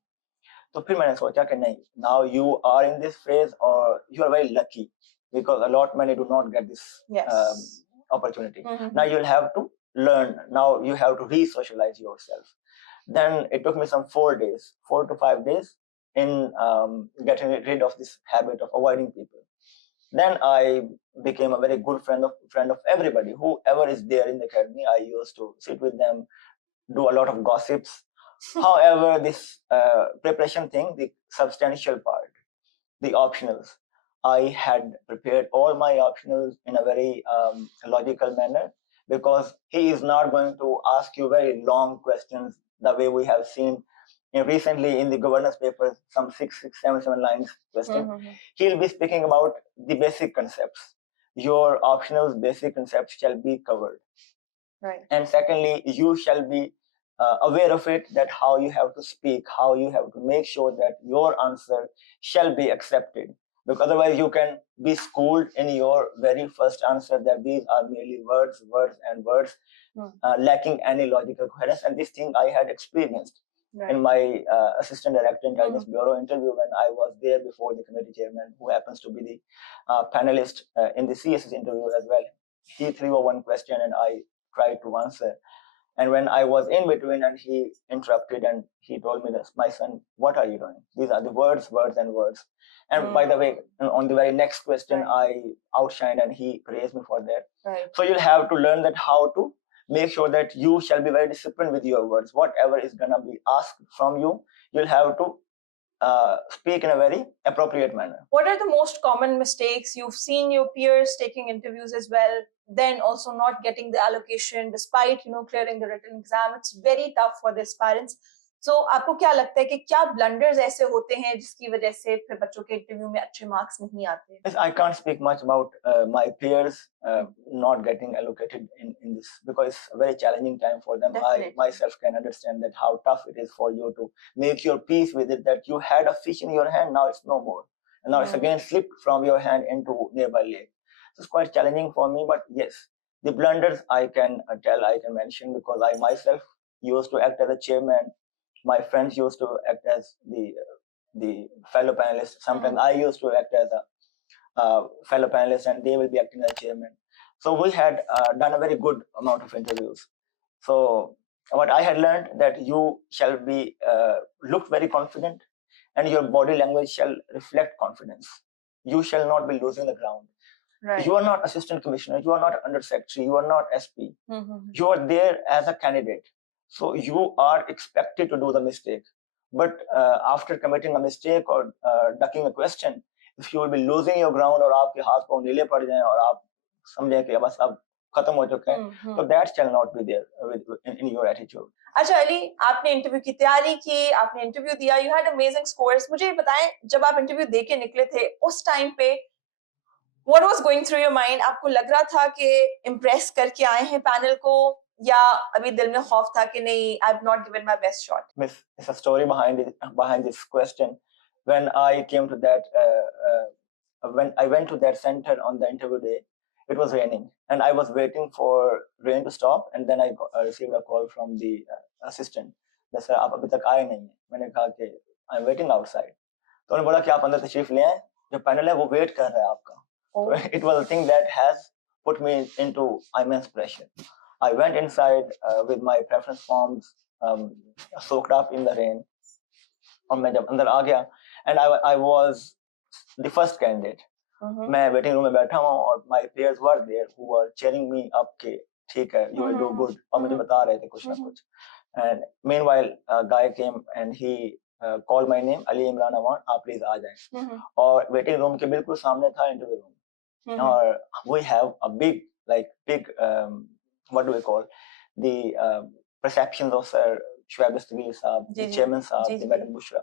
तो फिर मैंने सोचा कि नहीं, now you are in this phase or you are very lucky, because a lot many do not get this opportunity. Now you'll have to learn, now you have to re-socialize yourself. Then it took me some 4 to 5 days in getting rid of this habit of avoiding people. Then I became a very good friend of everybody, whoever is there in the academy. I used to sit with them, do a lot of gossips. However, this preparation thing, the substantial part, the optionals, I had prepared all my optionals in a very logical manner, because he is not going to ask you very long questions the way we have seen recently in the governance papers, some 6, 7 lines question. He'll be speaking about the basic concepts. Your optionals basic concepts shall be covered. Right. And secondly, you shall be aware of it, that how you have to speak, how you have to make sure that your answer shall be accepted. Because otherwise you can be schooled in your very first answer that these are merely words, lacking any logical coherence. And this thing I had experienced in my assistant director intelligence bureau interview, when I was there before the committee chairman, who happens to be the panelist in the CSS interview as well. He threw one question and I tried to answer. And when I was in between and he interrupted and he told me this, my son, what are you doing? These are the words, words, and words. And by the way, on the very next question, Right. I outshined and he praised me for that. Right. So you'll have to learn that how to make sure that you shall be very disciplined with your words. Whatever is gonna be asked from you, you'll have to speak in a very appropriate manner. What are the most common mistakes you've seen your peers taking interviews as well, then also not getting the allocation despite clearing the written exam? It's very tough for the aspirants. So आपको क्या लगता है कि क्या blunders ऐसे होते हैं जिसकी वजह से फिर बच्चों के इंटरव्यू में अच्छे मार्क्स नहीं आते? Yes, I can't speak much about my peers not getting allocated in this because it's a very challenging time for them. Definitely. I myself can understand that how tough it is for you to make your peace with it, that you had a fish in your hand, now it's no more. And now it's again slipped from your hand into nearby lake. So it's quite challenging for me, but yes, the blunders I can I can mention because I myself used to act as a chairman. My friends used to act as the fellow panelists. Sometimes I used to act as a fellow panelist and they will be acting as chairman. So we had done a very good amount of interviews. So what I had learned that you shall be look very confident and your body language shall reflect confidence. You shall not be losing the ground. Right. You are not assistant commissioner, you are not under secretary, you are not SP. You are there as a candidate. So you are expected to do the mistake. But after committing a mistake or ducking a question, if you will be losing your ground और आपके हाथ पाँव नीले पड़ जाएं और आप समझें कि बस अब खत्म हो चुके हैं, तो that shall not be there in your attitude. अच्छा अली, आपने इंटरव्यू की तैयारी की, आपने इंटरव्यू दिया, यू हैड अमेजिंग स्कोर्स. मुझे ये बताएं, जब आप इंटरव्यू दे के निकले थे उस टाइम पे what was going through your mind? आपको लग रहा था कि इम्प्रेस करके आए हैं पैनल को या अभी दिल में खौफ था कि नहीं, I've not given my best shot? Miss, it's a story behind this question. When I came to that, when I went to that center on the interview day, it was raining, and I was waiting for rain to stop, and then I received a call from the assistant. That sir, आप अभी तक आए नहीं हैं. मैंने कहा कि I'm waiting outside. तो उन्होंने बोला कि आप अंदर तशरीफ ले आएं, जो पैनल है वो वेट कर रहा है आपका. It was a thing that has put me into immense pressure. I went inside with my preference forms soaked up in the rain. और मैं जब अंदर आ गया, and I was the first candidate. मैं waiting room में बैठा हूँ और my peers were there who were cheering me up कि ठीक है, you will do good. और मुझे बता रहे थे कुछ ना कुछ. And meanwhile, a guy came and he called my name, Ali Imran Awan, आप please आ जाएं. और waiting room के बिल्कुल सामने था interview room. Or we have a big what do we call the perceptions of Sir Shoaib Dastagir Saab, the chairman Saab, the Madam Bushra.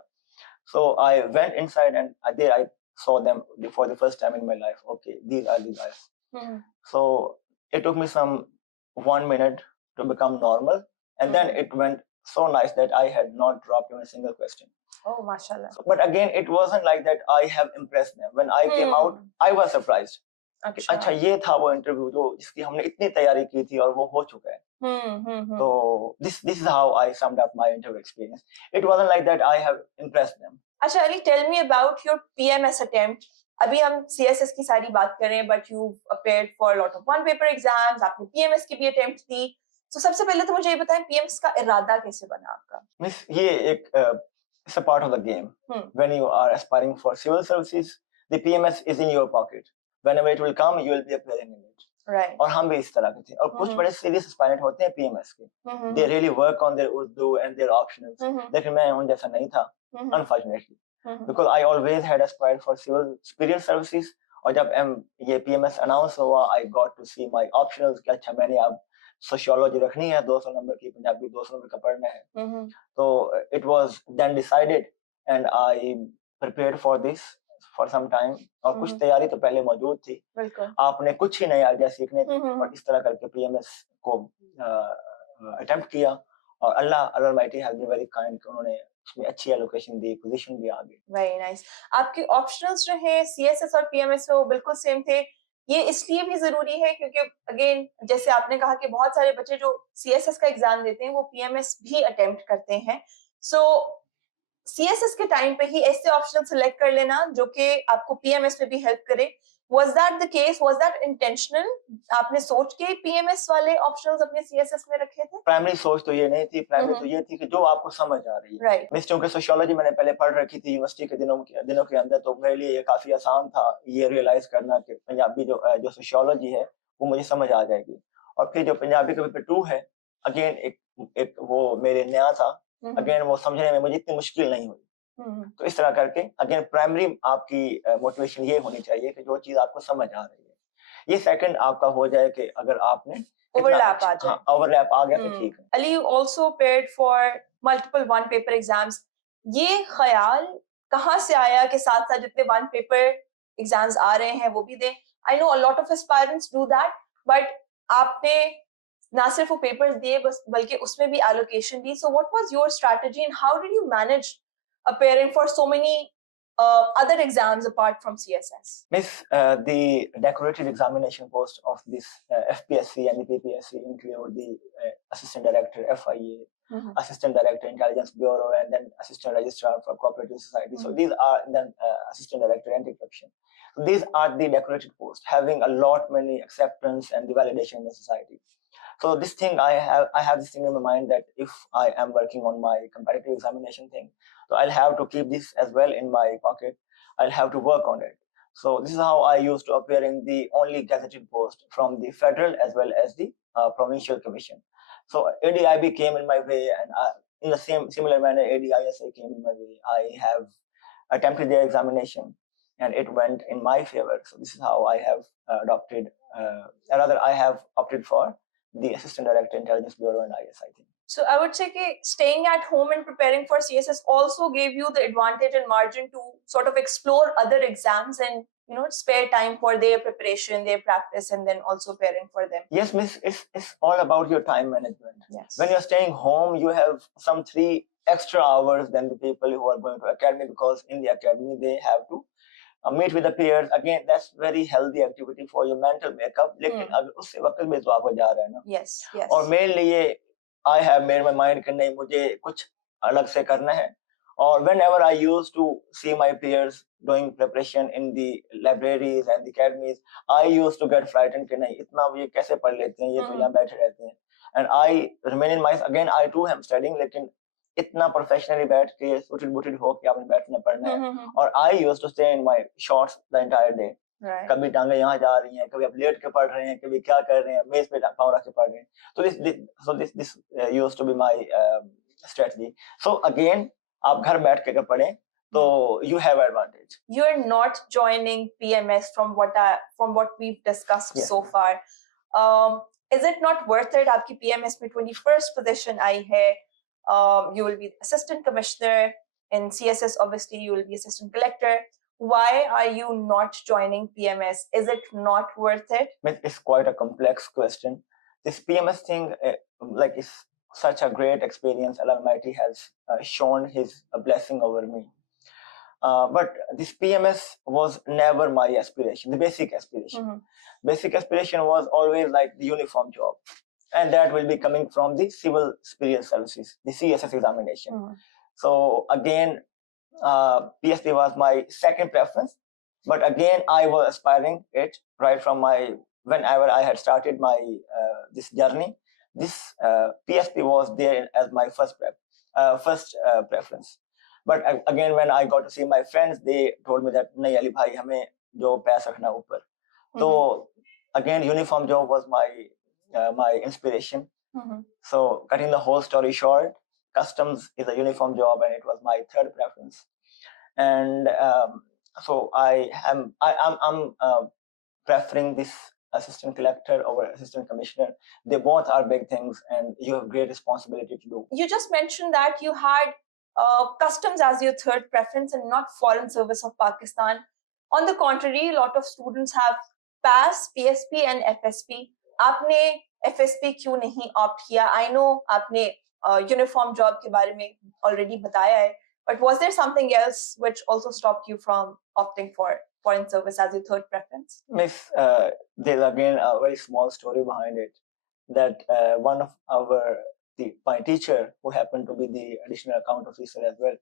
So I went inside and there I saw them for the first time in my life. Okay, these are the guys. So it took me some 1 minute to become normal, and then it went so nice that I had not dropped even a single question. Oh, mashallah. So, but again, it wasn't like that I have impressed them. When I came out, I was surprised. अच्छा ये था वो interview जो जिसकी हमने इतनी तैयारी की थी और वो हो चुका है. तो this is how I summed up my interview experience. It wasn't like that I have impressed them. अच्छा Ali, tell me about your PMS attempt. अभी हम CSS की सारी बात कर रहे हैं, but you appeared for a lot of one paper exams. आपने PMS की भी attempt दी. So सबसे पहले तो मुझे ये बताएं PMS का इरादा कैसे बना आपका? Miss, ये एक it's a part of the game. When you are aspiring for civil services, the PMS is in your pocket. Whenever it will come, you will be appearing in it. Right. और हम भी इस तरह के थे. और कुछ बड़े serious aspirant होते हैं PMS के. They really work on their Urdu and their optionals. लेकिन मैं उन जैसा नहीं था, unfortunately. Because I always had aspired for civil services. और जब ये PMS announce हुआ, I got to see my optionals कि अच्छा मैंने अब sociology रखनी है 200 नंबर की, पंजाबी 200 नंबर का पढ़ना है. तो it was then decided and I prepared for this for some time. और कुछ तैयारी तो पहले मौजूद थी. आपने कुछ ही नए आइडिया सीखने थे और इस तरह करके PMS को अटेम्प्ट किया और अल्लाह Almighty has been very kind कि उन्होंने उसमें अच्छी एलोकेशन दी, पोजीशन भी आ गई. Very nice. आपके ऑप्शनल्स जो हैं CSS और PMS में वो बिल्कुल सेम थे. ये इसलिए भी जरूरी है क्योंकि अगेन जैसे आपने कहा कि बहुत सारे बच्चे जो CSS का एग्जाम देते हैं वो PMS भी अटेम्प्ट करते हैं. सो CSS के टाइम पे ही ऐसे ऑप्शन सिलेक्ट कर लेना जो कि आपको PMS में भी हेल्प करे? Was that the case? Was that intentional? आपने सोच के PMS वाले ऑप्शंस अपने CSS में रखे थे? प्राइमरी सोच तो ये नहीं थी, प्राइमरी तो ये थी कि जो आपको समझ आ रही है। राइट। मिस चूंकि सोशियोलॉजी मैंने पहले पढ़ रखी थी यूनिवर्सिटी के दिनों के अंदर, तो मेरे लिए ये काफी आसान था ये रियलाइज करना कि पंजाबी जो सोशियोलॉजी है वो मुझे समझ आ जाएगी। और फिर जो पंजाबी का पेपर 2 है, अगेन एक वो मेरे नया था, अगेन वो समझने में मुझे इतनी मुश्किल नहीं हुई। तो इस तरह करके अगेन प्राइमरी आपकी मोटिवेशन ये होनी चाहिए कि जो चीज आपको समझ आ रही है। ये सेकंड आपका हो जाए कि अगर आपने ओवरलैप आ जाए। ओवरलैप आ गया तो ठीक है। Ali, you also prepared for multiple one paper exams. ये ख्याल कहाँ से आया कि साथ साथ जितने one paper exams आ रहे हैं वो भी दें? I know a lot of aspirants do that, but आपने ना सिर्फ वो papers दिए बल्कि उसमें भी allocation the. So what was your strategy and how did you manage appearing for so many other exams apart from CSS? Miss, the decorated examination post of this FPSC and the PPSC include the Assistant Director FIA, Assistant Director Intelligence Bureau, and then Assistant Registrar for Cooperative Society. So these are then Assistant Director Anti-Corruption. So these are the decorated posts having a lot many acceptance and the validation in the society. So this thing I have this thing in my mind that if I am working on my competitive examination thing, so I'll have to keep this as well in my pocket. I'll have to work on it. So this is how I used to appear in the only gazetted post from the federal as well as the provincial commission. So ADIB came in my way, and in the similar manner, ADISA came in my way. I have attempted their examination, and it went in my favor. So this is how I have I have opted for the Assistant Director Intelligence Bureau and IS, I think. So I would say that staying at home and preparing for CSS also gave you the advantage and margin to sort of explore other exams and spare time for their preparation, their practice, and then also preparing for them. Yes, Miss, it's all about your time management. Yes. When you're staying home, you have some 3 extra hours than the people who are going to academy, because in the academy they have to meet with the peers. Again, that's very healthy activity for your mental makeup. लेकिन अगर उससे वक्त में तो आपको जा रहा है ना. Yes, yes. और मेरे लिए I have made my mind कि नहीं, मुझे कुछ अलग से करना है. Or whenever I used to see my peers doing preparation in the libraries and the academies, I used to get frightened कि नहीं, इतना ये कैसे पढ़ लेते हैं, ये तो यहाँ बैठे रहते हैं. And I remain in my, again I too am studying, लेकिन इतना प्रोफेशनली बैठ के सुटेड बुटेड हो के आपने बैठना पड़ना है. और I used to stay in my shorts the entire day. Right. कभी टांगे यहाँ जा रही हैं, कभी आप लेट के पढ़ रहे हैं, कभी क्या कर रहे हैं, मेज पे पाँव रख के पढ़ रहे हैं. So this used to be my strategy. So again, आप घर बैठ के अगर पढ़ें तो you have advantage. You're not joining PMS from what we've discussed so far. Is it not worth it? आपकी PMS में 21st position आई है. You will be assistant commissioner in CSS. Obviously, you will be assistant collector. Why are you not joining PMS? Is it not worth it? It's quite a complex question. This PMS thing, is such a great experience. Allah Almighty has shown His blessing over me. But this PMS was never my aspiration, the basic aspiration. Basic aspiration was always like the uniform job. And that will be coming from the Civil Superior Services, the CSS examination. So again, PSP was my second preference. But again, I was aspiring it right from whenever I had started my this journey. This PSP was there as my first preference. But again, when I got to see my friends, they told me that nahi Ali bhai, hame jo paisa rakhna upar. So again, uniform job was my inspiration. So cutting the whole story short, customs is a uniform job, and it was my third preference. And so I'm preferring this assistant collector over assistant commissioner. They both are big things, and you have great responsibility to do. You just mentioned that you had customs as your third preference and not Foreign Service of Pakistan. On the contrary, a lot of students have PAS, PSP and FSP. आपने FSP क्यों नहीं opt किया? I know आपने uniform job के बारे में already बताया है, but was there something else which also stopped you from opting for Foreign Service as your third preference? Miss, there's again a very small story behind it. That one of my teacher, who happened to be the additional account officer as well,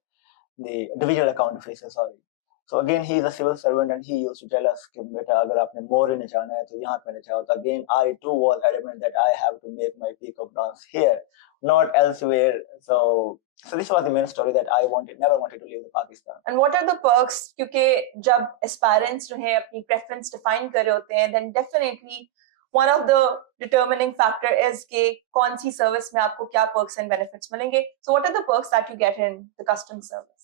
the divisional account officer, sorry. So again, he is a civil servant, and he used to tell us कि बेटा अगर आपने more in जाना है तो यहाँ पे जाओ. So again, I too was adamant that I have to make my peak of dance here, not elsewhere. So this was the main story that I never wanted to leave Pakistan. And what are the perks? क्योंकि जब aspirants जो हैं अपनी preference define कर रहे होते हैं, then definitely one of the determining factor is कि कौन सी service में आपको क्या perks and benefits मिलेंगे. So what are the perks that you get in the customs service?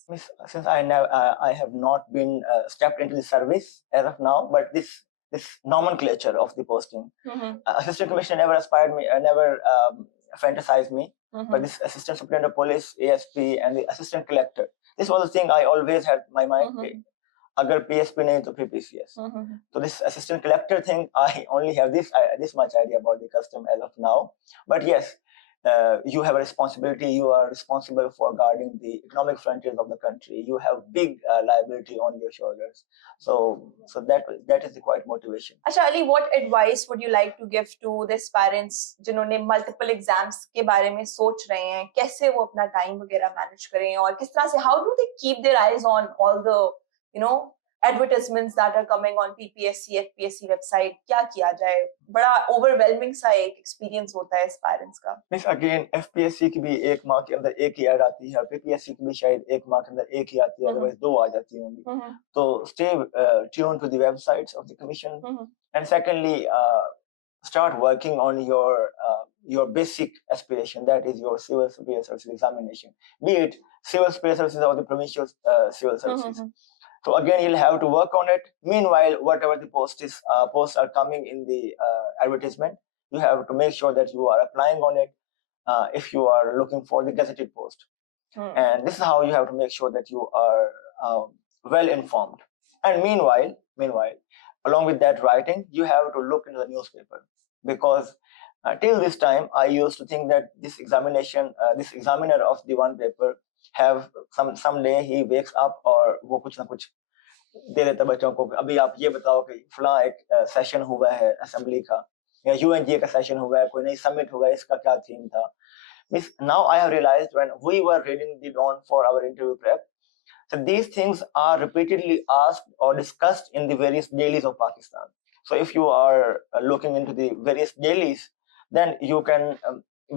Since I have not been stepped into the service as of now, but this nomenclature of the posting, assistant commissioner never aspired me, never fantasized me. But this assistant superintendent of police, ASP, and the assistant collector, this was the thing I always had in my mind. Agar PSP nahi to फिर PCS. So this assistant collector thing, I only have this much idea about the custom as of now. But yes, you have a responsibility. You are responsible for guarding the economic frontiers of the country. You have big liability on your shoulders. So that is the quite motivation. अच्छा Ali, what advice would you like to give to the aspirants जिन्होंने multiple exams के बारे में सोच रहे हैं, कैसे वो अपना time वगैरह manage करें और किस तरह से how do they keep their eyes on all the advertisements that are coming on PPSC, FPSC website? क्या किया जाए? बड़ा overwhelming सा एक experience होता है aspirants का. Miss again, FPSC की भी एक माह के अंदर एक ही ad आती है और PPSC की भी शायद एक माह के अंदर एक ही आती है, otherwise दो आ जाती होंगी. तो stay tuned to the websites of the commission. And secondly, start working on your basic aspiration, that is your civil service examination, be it civil services or the provincial civil services. So again, you'll have to work on it. Meanwhile, whatever the posts are coming in the advertisement, you have to make sure that you are applying on it if you are looking for the gazetted post. And this is how you have to make sure that you are well informed. And meanwhile, along with that writing, you have to look into the newspaper, because till this time, I used to think that this examiner of the one paper have someday he wakes up और वो कुछ ना कुछ दे देता बच्चों को. अभी आप ये बताओ कि फलां एक सेशन हुआ है असेंबली का, या UNGA का सेशन हुआ है, कोई नई समिट हुआ है, इसका क्या थीम था. Now I have realized when we were reading the Dawn for our interview prep, so these things are repeatedly asked or discussed in the various dailies of Pakistan. So if you are looking into the various dailies, then you can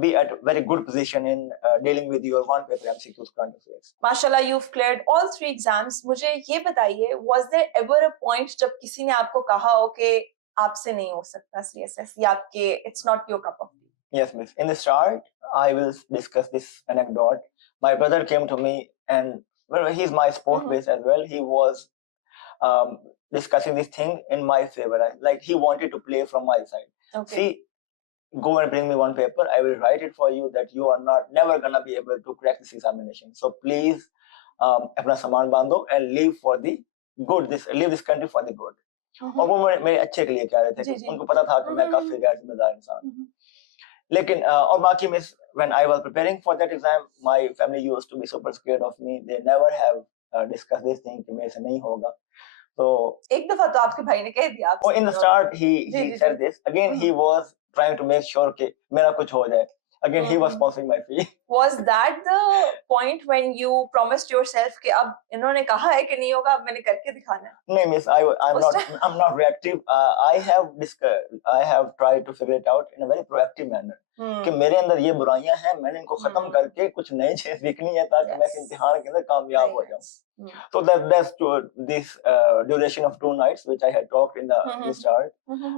be at a very good position in dealing with your one paper MCQs current affairs. Mashallah, you've cleared all 3 exams. मुझे ये बताइए, was there ever a point जब किसी ने आपको कहा हो कि आपसे नहीं हो सकता CSS या आपके it's not your cup of tea? Yes, miss. In the start, I will discuss this anecdote. My brother came to me, and well, he's my sport base as well. He was discussing this thing in my favor. Like he wanted to play from my side. Okay. See, go and bring me one paper. I will write it for you that you are never gonna be able to crack this examination. So please, अपना सामान बांधो and leave for the good. Leave this country for the good. और वो मेरे अच्छे के लिए कह रहे थे. उनको पता था कि मैं काफी गैर जिम्मेदार इंसान हूँ. लेकिन और बाकी में when I was preparing for that exam, my family used to be super scared of me. They never have discussed this thing कि मेरे से नहीं होगा. So एक दफा तो आपके भाई ने कह दिया. Oh, in the start he said this. Again he was trying to make sure कि मेरा कुछ हो जाए. Again he was sponsoring my fee. Was that the point when you promised yourself कि अब इन्होंने कहा है कि नहीं होगा, अब मैंने करके दिखाना है? नहीं miss, I'm not reactive. I have tried to figure it out in a very proactive manner. कि मेरे अंदर ये बुराइयां हैं, मैंने इनको खत्म करके कुछ नई चीज सीखनी है ताकि मैं इम्तिहान के अंदर कामयाब हो जाऊं. So that's this duration of 2 nights which I had talked in the start.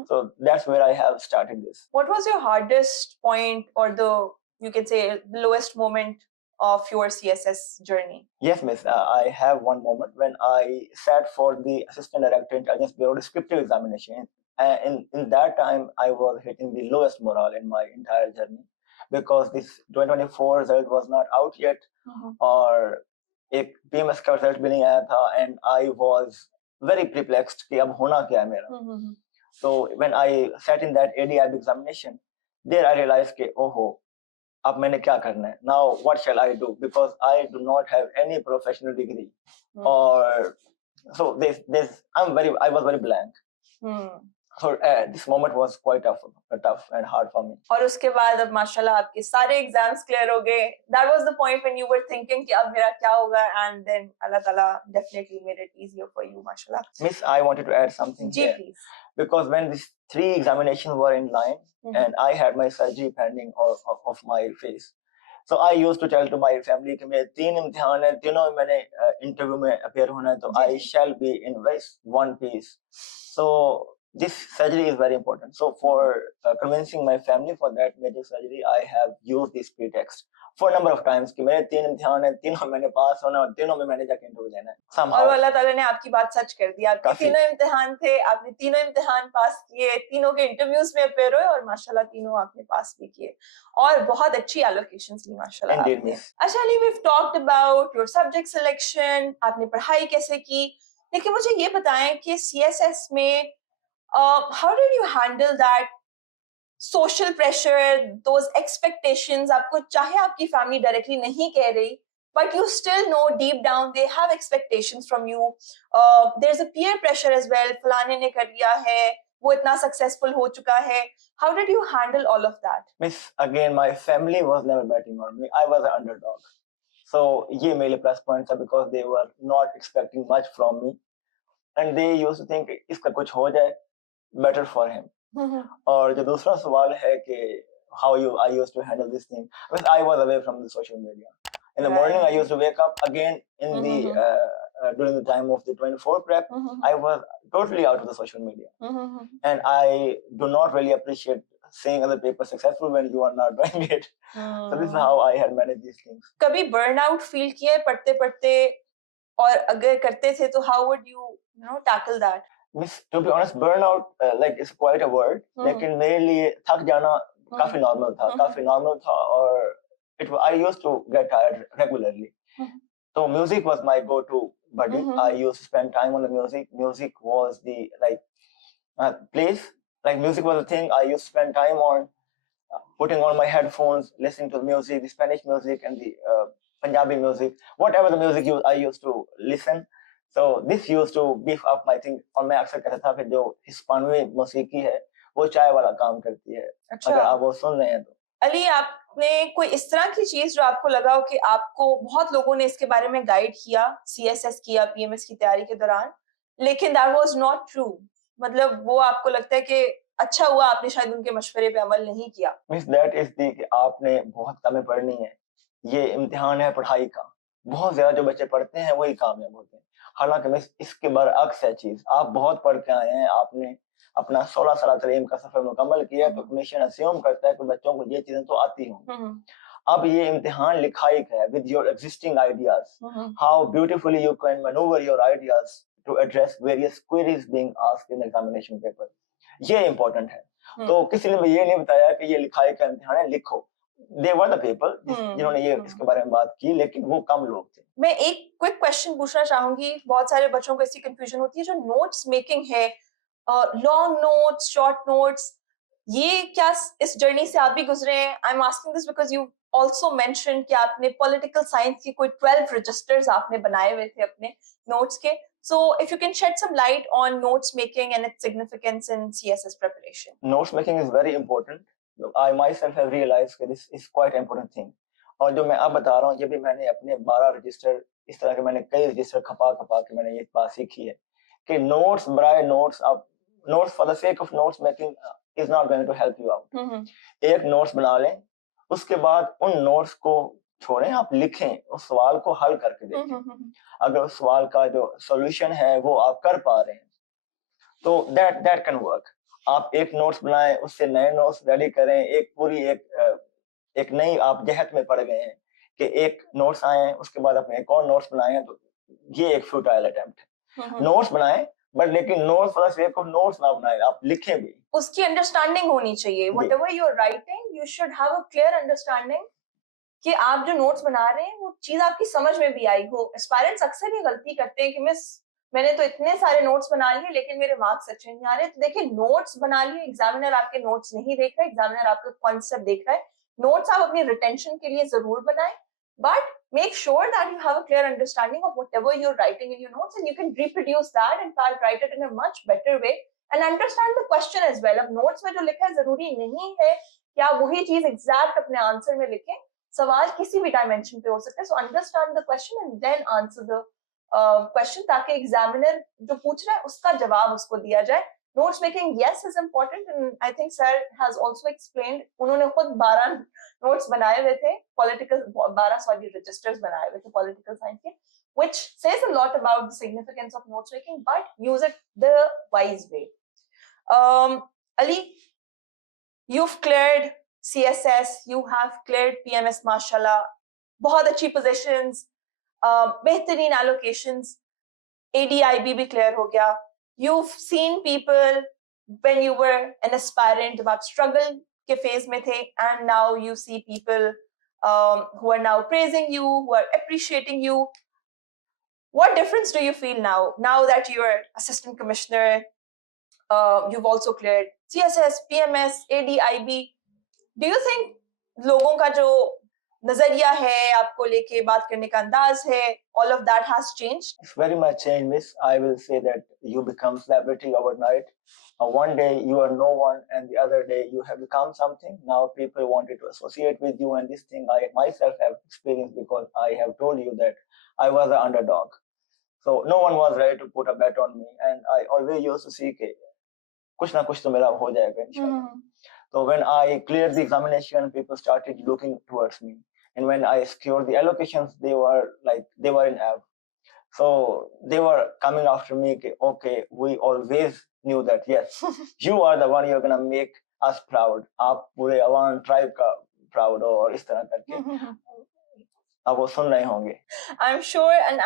So that's where I have started this. What was your hardest point or you can say the lowest moment of your CSS journey? Yes, miss. I have one moment when I sat for the Assistant Director Intelligence Bureau descriptive examination. In that time, I was hitting the lowest morale in my entire journey because this 2024 result was not out yet, or एक PMS का result भी नहीं आया था, and I was very perplexed कि अब होना क्या है मेरा. So when I sat in that ADIB examination, there I realized कि ओहो अब मैंने क्या करना है. Now what shall I do, because I do not have any professional degree, or so I was very blank. So this moment was quite tough and hard for me. और उसके बाद अब माशाल्लाह आपके सारे एग्जाम्स क्लियर हो गए. That was the point when you were thinking कि अब मेरा क्या होगा, and then Allah Taala definitely made it easier for you, माशाल्लाह. Miss, I wanted to add something ji here. please. Because when these 3 examinations were in line, and I had my surgery pending of my face. So I used to tell to my family कि मेरे 3 इम्तिहान है, तीनों में मैंने interview में appear होना है, तो I shall be in one piece. So this surgery is very important. So for convincing my family for that major surgery, I have used this pretext for a number of times कि मेरे 3 इम्तिहान है, तीनों मैंने पास होना और तीनों में मैंने जाके इंटरव्यू देना है. Somehow. और अल्लाह ताला ने आपकी बात सच कर दी. आपके तीनों इम्तिहान थे, आपने तीनों इम्तिहान पास किए, तीनों के इंटरव्यूज में अपीयर हुए और माशाल्लाह तीनों आपने पास भी किए और बहुत अच्छी एलोकेशंस ली माशाल्लाह आपने. अच्छा Ali, we've talked about your subject selection, आपने पढ़ाई कैसे की, लेकिन मुझे ये बताएं कि CSS में how did you handle that social pressure, those expectations? आपको चाहे आपकी फैमिली डायरेक्टली नहीं कह रही, but you still know deep down they have expectations from you. There's a peer pressure as well. फलाने ने कर लिया है, वो इतना successful हो चुका है. How did you handle all of that? Miss, again, my family was never betting on me. I was an underdog. So ये मेरे plus points था because they were not expecting much from me, and they used to think इसका कुछ हो जाए, better for him. और जो दूसरा सवाल है कि how I used to handle this thing, because I was away from the social media. In the morning, I used to wake up again in the during the time of the 24 prep. I was totally out of the social media, and I do not really appreciate seeing other people successful when you are not doing it. So this is how I had managed these things. कभी burnout feel किया है पढ़ते पढ़ते, और अगर करते थे तो how would you tackle that? Miss, to be honest, burnout like it's quite a word. लेकिन मेरे लिए थक जाना काफी normal था, और I used to get tired regularly. So music was my go-to buddy. I used to spend time on the music. Music was the place. Like music was the thing I used to spend time on, putting on my headphones, listening to the music, the Spanish music and the Punjabi music, whatever the music I used to listen. So this used to beef up my thing. और मैं अक्सर कहता था कि जो हिस्पानवी मौसीकी है वो चाय वाला काम करती है. अच्छा. अगर आप वो सुन रहे हैं तो. अली, आपने कोई इस तरह की चीज जो आपको लगा हो कि आपको बहुत लोगों ने इसके बारे में गाइड किया, CSS किया PMS की तैयारी के दौरान, लेकिन that was not true, मतलब वो आपको लगता है कि अच्छा हुआ आपने शायद उनके मशवरे पे अमल नहीं किया? Miss, that is the कि आपने बहुत कमें पढ़नी है, ये इम्तिहान है पढ़ाई का. बहुत ज्यादा जो बच्चे पढ़ते हैं वही कामयाब होते हैं. हालांकि मिस इसके बरअक्स है चीज. आप बहुत पढ़ के आए हैं, आपने अपना 16 साल तलीम का सफर मुकम्मल किया, तो कमीशन अस्यूम करता है कि बच्चों को ये चीजें तो आती हों. अब ये इम्तिहान लिखाई का है with your existing ideas, how beautifully you can maneuver your ideas to address various queries being asked in examination paper. ये important है. तो किसी ने ये नहीं बताया कि ये लिखाई का इम्तिहान है, लिखो. They were the people जिन्होंने ये इसके बारे में बात की, लेकिन वो कम लोग थे. मैं एक क्विक क्वेश्चन पूछना चाहूंगी. बहुत सारे बच्चों को ऐसी कंफ्यूजन होती है जो नोट्स मेकिंग है, लॉन्ग नोट्स, शॉर्ट नोट्स, ये क्या इस जर्नी से आप भी गुजरे हैं? I am asking this because you also mention कि आपने पॉलिटिकल साइंस की कोई 12 रजिस्टर्स आपने बनाए हुए थे अपने नोट्स के. So if you can shed some light on notes making and its significance in CSS preparation. Notes making is very important. I myself have realized that this is quite an important thing. और जो मैं अब बता रहा हूँ, ये भी मैंने अपने 12 रजिस्टर, इस तरह के मैंने कई रजिस्टर खपा के मैंने ये बात सीखी है कि नोट्स बराए नोट्स, अब notes for the sake of notes making is not going to help you out. एक नोट्स बना लें, उसके बाद उन नोट्स को छोड़ें, आप लिखें, उस सवाल को हल करके देखें. अगर उस सवाल का जो सॉल्यूशन है वो आप कर पा रहे हैं तो दैट कैन वर्क. आप एक नोट्स बनाएं, उससे नए नोट्स रेडी करें, एक पूरी एक नई आप जहत में पड़ गए हैं कि एक नोट्स आए, उसके बाद आपने एक और नोट्स बनाए हैं, तो ये एक फ्यूटाइल अटेम्प्ट है. नोट्स बनाएं, बट लेकिन notes for the sake of notes ना बनाएं, आप लिखें भी. उसकी अंडरस्टैंडिंग होनी चाहिए. Whatever you are writing, you should have a clear understanding कि आप जो नोट्स बना रहे हैं वो चीज आपकी समझ में भी आई हो. एस्पायरेंट्स अक्सर ये गलती करते हैं कि मैंने तो इतने सारे नोट्स बना लिए लेकिन मेरे मार्क्स अच्छे नहीं आ रहे. तो देखिए, नोट्स बना लिए, एग्जामिनर आपके नोट्स नहीं देख रहा है, एग्जामिनर आपका कॉन्सेप्ट देख रहा है. नोट्स आप अपनी रिटेंशन के लिए जरूर बनाएं, but make sure that you have a clear understanding of whatever you're writing in your notes and you can reproduce that, in fact write it in a much better way and understand the question as well. अब notes में जो लिखा है जरूरी नहीं है कि आप वही चीज exact अपने answer में लिखें. सवाल किसी भी dimension पे हो सकता है. So understand the question and then answer the question ताकि examiner जो पूछ रहा है उसका जवाब उसको दिया जाए. Notes making, yes, is important, and I think sir has also explained. उन्होंने खुद 12 notes बनाए हुए थे, 12 registers बनाए हुए थे political science के, which says a lot about the significance of notes making, but use it the wise way. Ali, you've cleared CSS, you have cleared PMS, mashallah, बहुत अच्छी positions, बेहतरीन allocations, ADIB भी clear हो गया. You've seen people when you were an aspirant, जब आप struggle के phase में थे, and now you see people who are now praising you, who are appreciating you. What difference do you feel now? Now that you're assistant commissioner, you've also cleared CSS, PMS, ADIB. Do you think लोगों का जो नजरिया है आपको लेके बात करने का अंदाज है, all of that has changed? It's very much changed, miss. I will say that you become celebrity overnight. One day you are no one, and the other day you have become something. Now people wanted to associate with you, and this thing I myself have experienced because I have told you that I was an underdog. So no one was ready to put a bet on me, and I always used to see कि कुछ ना कुछ तो मेरा हो जाएगा इंशाल्लाह. So when I cleared the examination, people started looking towards me. And when I secured the allocations, they were in awe. So they were coming after me. Okay, we always knew that, yes, you are the one, you're going to make us proud. आप पूरे Awan tribe का proud हो और इस तरह करके अब वो सुन रहे होंगे. I'm sure, and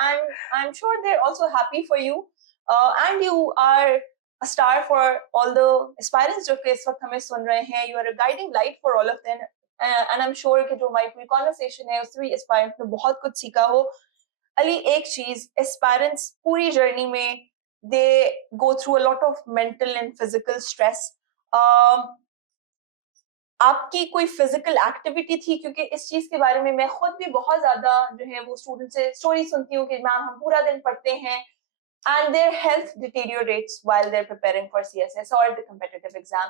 I'm sure they're also happy for you. And you are a star for all the aspirants जो इस वक्त हमें सुन रहे हैं. You are a guiding light for all of them. And I'm sure कि जो हमारी पूरी conversation है उससे भी aspirants ने बहुत कुछ सीखा हो. अली, एक चीज, aspirants पूरी journey में they go through a lot of mental and physical stress. आपकी कोई फिजिकल एक्टिविटी थी? क्योंकि इस चीज के बारे में मैं खुद भी बहुत ज्यादा जो है वो स्टूडेंट से स्टोरी सुनती हूँ कि मैम हम पूरा दिन पढ़ते हैं and their health deteriorates while they're preparing for CSS or the competitive exam.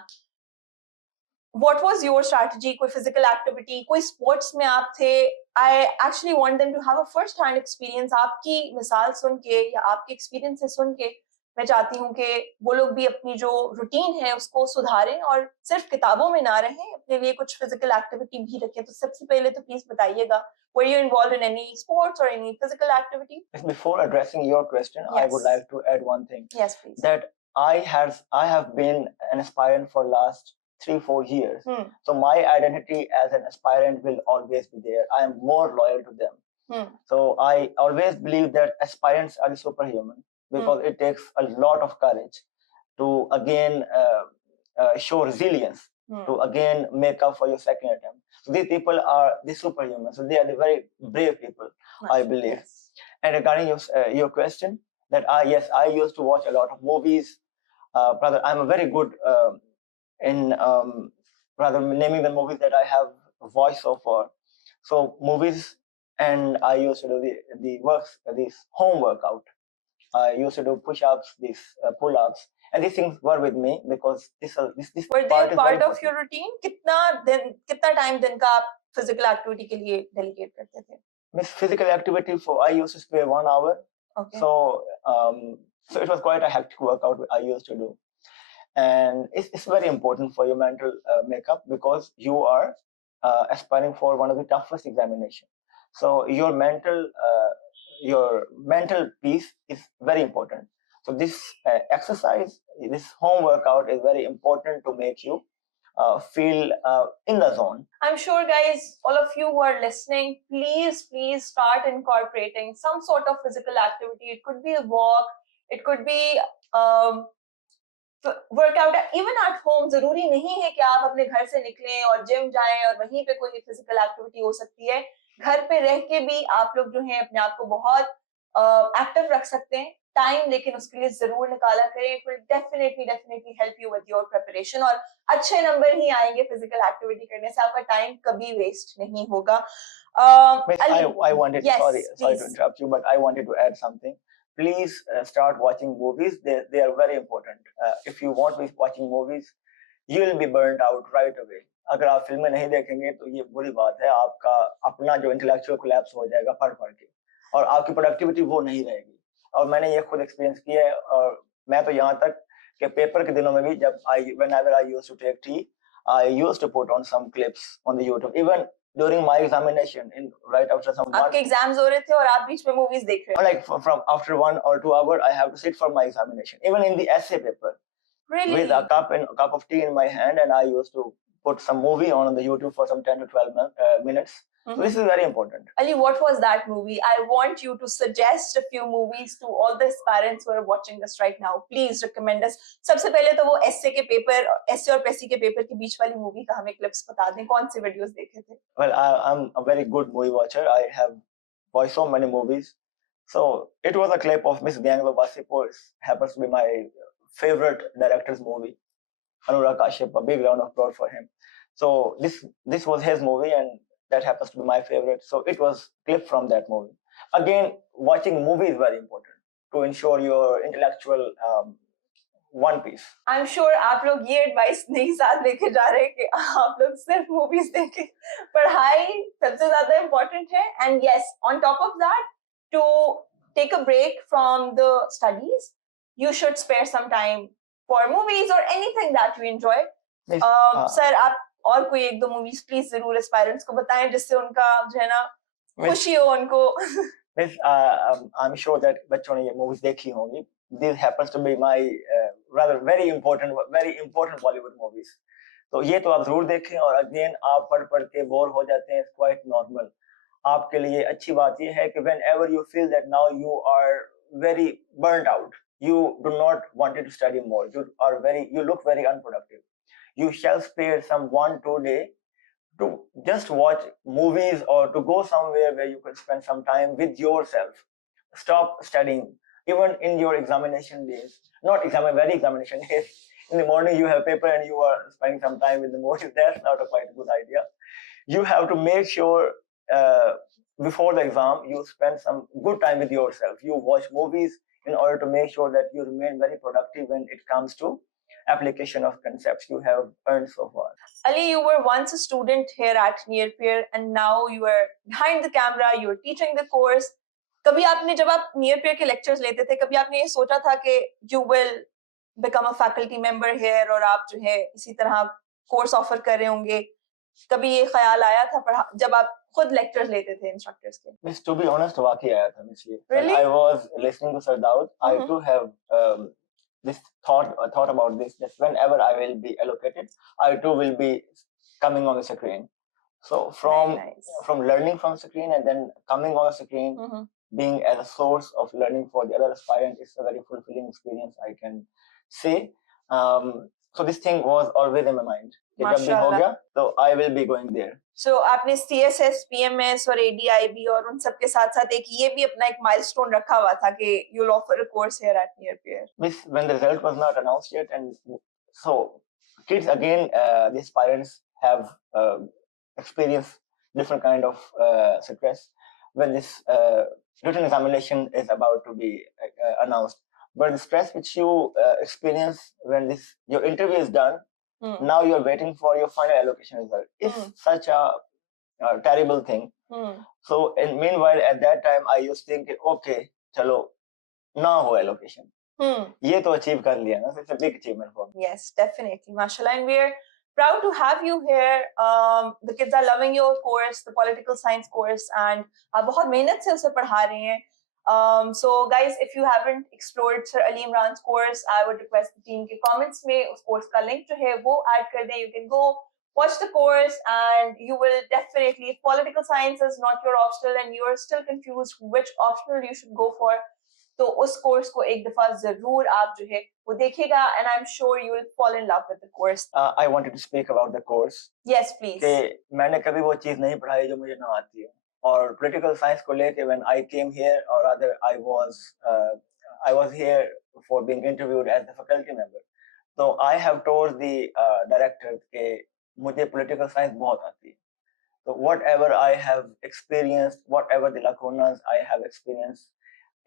What was your strategy? कोई physical activity, कोई sports में आप थे? I actually want them to have a first hand experience. आपकी मिसाल सुन के या आपके experience से सुन के मैं चाहती हूँ कि वो लोग भी अपनी जो रूटीन है उसको सुधारें और सिर्फ किताबों में ना रहें, अपने लिए कुछ फिजिकल एक्टिविटी भी रखें. तो सबसे पहले तो प्लीज बताइएगा, were you involved in any sports or any physical activity? Before addressing your question, Yes. I would like to add one thing. Yes, please. That I have been an aspirant for last 3-4 years. So my identity as an aspirant will always be there. I am more loyal to them. So I always believe that aspirants are the superhuman because it takes a lot of courage to again show resilience, to again make up for your second attempt. So these people are the superhuman. So they are the very brave people, I believe. Yes. And regarding your question, that yes, I used to watch a lot of movies. Brother, I'm a very good in rather naming the movies that I have voice so far. So movies, and I used to do this home workout. I used to do push-ups, these pull-ups, and these things were with me because this were part they is part very of your routine? कितना time दिन का आप physical activity के लिए delegate करते थे? Miss physical activity I used to spare 1 hour. Okay. So it was quite a hectic workout I used to do. And it's very important for your mental makeup because you are aspiring for one of the toughest examinations. So your mental piece is very important. So this exercise, this home workout is very important to make you feel in the zone. I'm sure, guys, all of you who are listening, please start incorporating some sort of physical activity. It could be a walk, it could be workout. Even at home जरूरी नहीं है कि आप अपने घर से निकलें और जिम जाएं और वहीं पे कोई फिजिकल एक्टिविटी हो सकती है. घर पे रह के भी आप लोग जो हैं अपने आप को बहुत एक्टिव रख सकते हैं. टाइम लेकिन उसके लिए जरूर निकाला करें. It will definitely help you with your preparation और अच्छे नंबर ही आएंगे. फिजिकल एक्टिविटी करने से आपका टाइम कभी वेस्ट नहीं होगा. I wanted, sorry to interrupt you, but I wanted to add something. please start watching movies. They are very important. If you want to be watching movies, you will be burnt out right away. अगर आप फिल्में नहीं देखेंगे तो ये बुरी बात है, आपका अपना जो इंटेलेक्चुअल कोलैप्स हो जाएगा पढ़ के, और आपकी प्रोडक्टिविटी वो नहीं रहेगी. और मैंने ये खुद एक्सपीरियंस किया है, और मैं तो यहाँ तक कि पेपर के दिनों में भी जब whenever I used to take tea, I used to put on some clips on the YouTube. Even during my examination, in right after some आपके एग्जाम्स हो रहे थे और आप बीच में मूवीज देख रहे थे. like from after 1 or 2 hours, I have to sit for my examination. Even in the essay paper, Really? with a cup of tea in my hand, and I used to put some movie on the YouTube for some 10 to 12 minutes. So this is very important. Ali, what was that movie? I want you to suggest a few movies to all the aspirants who are watching us right now. Please recommend us. सबसे पहले तो वो एस्से और पेसी के paper के बीच वाली movie का हमें क्लिप्स बता दें. कौन से वीडियोस देखे थे? Well, I'm a very good movie watcher. I have watched so many movies. So it was a clip of Miss Gang of Wasseypur. Happens to be my favorite director's movie. Anurag Kashyap, a big round of applause for him. So this was his movie, and that happens to be my favorite. So it was clip from that movie. Again, watching movie is very important to ensure your intellectual one piece. I'm sure आप लोग ये advice नहीं साथ लेके जा रहे कि आप लोग सिर्फ मूवीज देखें. पढ़ाई सबसे ज्यादा इम्पोर्टेंट है. And yes, on top of that, to take a break from the studies, you should spare some time for movies or anything that you enjoy. Sir आप और कोई एक दो मूवीज प्लीज जरूर एस्पायरेंट्स को बताएं जिससे उनका जो है ना खुशी हो उनको. Miss, I'm sure that बच्चों ने ये movies देखी होंगी. This happens to be my rather very important Bollywood movies. तो ये तो आप जरूर देखें. और अगेन आप पढ़ के बोर हो जाते हैं, quite normal. आपके लिए अच्छी बात ये है कि whenever you feel that now you are very burnt out, you do not want to study more, you look very unproductive, you shall spare some 1-2 day to just watch movies or to go somewhere where you can spend some time with yourself. Stop studying even in your examination days. Not very examination days. In the morning you have paper and you are spending some time with the movies. That's not a quite a good idea. You have to make sure before the exam you spend some good time with yourself. You watch movies in order to make sure that you remain very productive when it comes to application of concepts you have earned so far. Ali, you were once a student here at Nearpeer and now you are behind the camera, you are teaching the course. कभी आपने जब आप Nearpeer के lectures लेते थे, कभी आपने ये सोचा था कि you will become a faculty member here और आप जो है इसी तरह course offer कर रहे होंगे? कभी ये ख्याल आया था जब आप खुद lectures लेते थे instructors के? Miss, to be honest, वाकई आया था Miss ये. Really? When I was listening to Sir Daud, I too have this thought about this, that whenever I will be allocated, I too will be coming on the screen. So from learning from screen and then coming on the screen, being as a source of learning for the other aspirant is a very fulfilling experience, I can say. So this thing was always in my mind. जब भी हो गया, so I will be going there. So आपने CSS, PMS और ADIB और उन सब के साथ-साथ एक ये भी अपना एक milestone रखा हुआ था कि you'll offer a course here at Nearpeer. Miss, when the result was not announced yet, and so kids again, the aspirants have experienced different kind of stress when this written examination is about to be announced. But the stress which you experience when your interview is done, now you're waiting for your final allocation result. It's such a terrible thing. So meanwhile, at that time, I used to think, okay, chalo, now ho allocation. ये तो achieve कर लिया ना, it's a big achievement for me. Yes, definitely, mashallah, and we're proud to have you here. The kids are loving your course, the political science course, and आप बहुत मेहनत से उसे पढ़ा रहे हैं. So guys, if you haven't explored Sir Ali Imran's course, I would request the team के comments में उस course का link जो है वो add कर दें. You can go watch the course and you will definitely, if political science is not your optional and you are still confused which optional you should go for, तो उस course को एक दफा जरूर आप जो है वो देखिएगा, and I'm sure you will fall in love with the course. I wanted to speak about the course. Yes, please. कि मैंने कभी वो चीज नहीं पढ़ाई जो मुझे ना आती है. और political science को लेके when I came here, or rather I was here for being interviewed as a faculty member. So I have told the director कि मुझे political science बहुत आती है. So whatever I have experienced, whatever the lacunas I have experienced,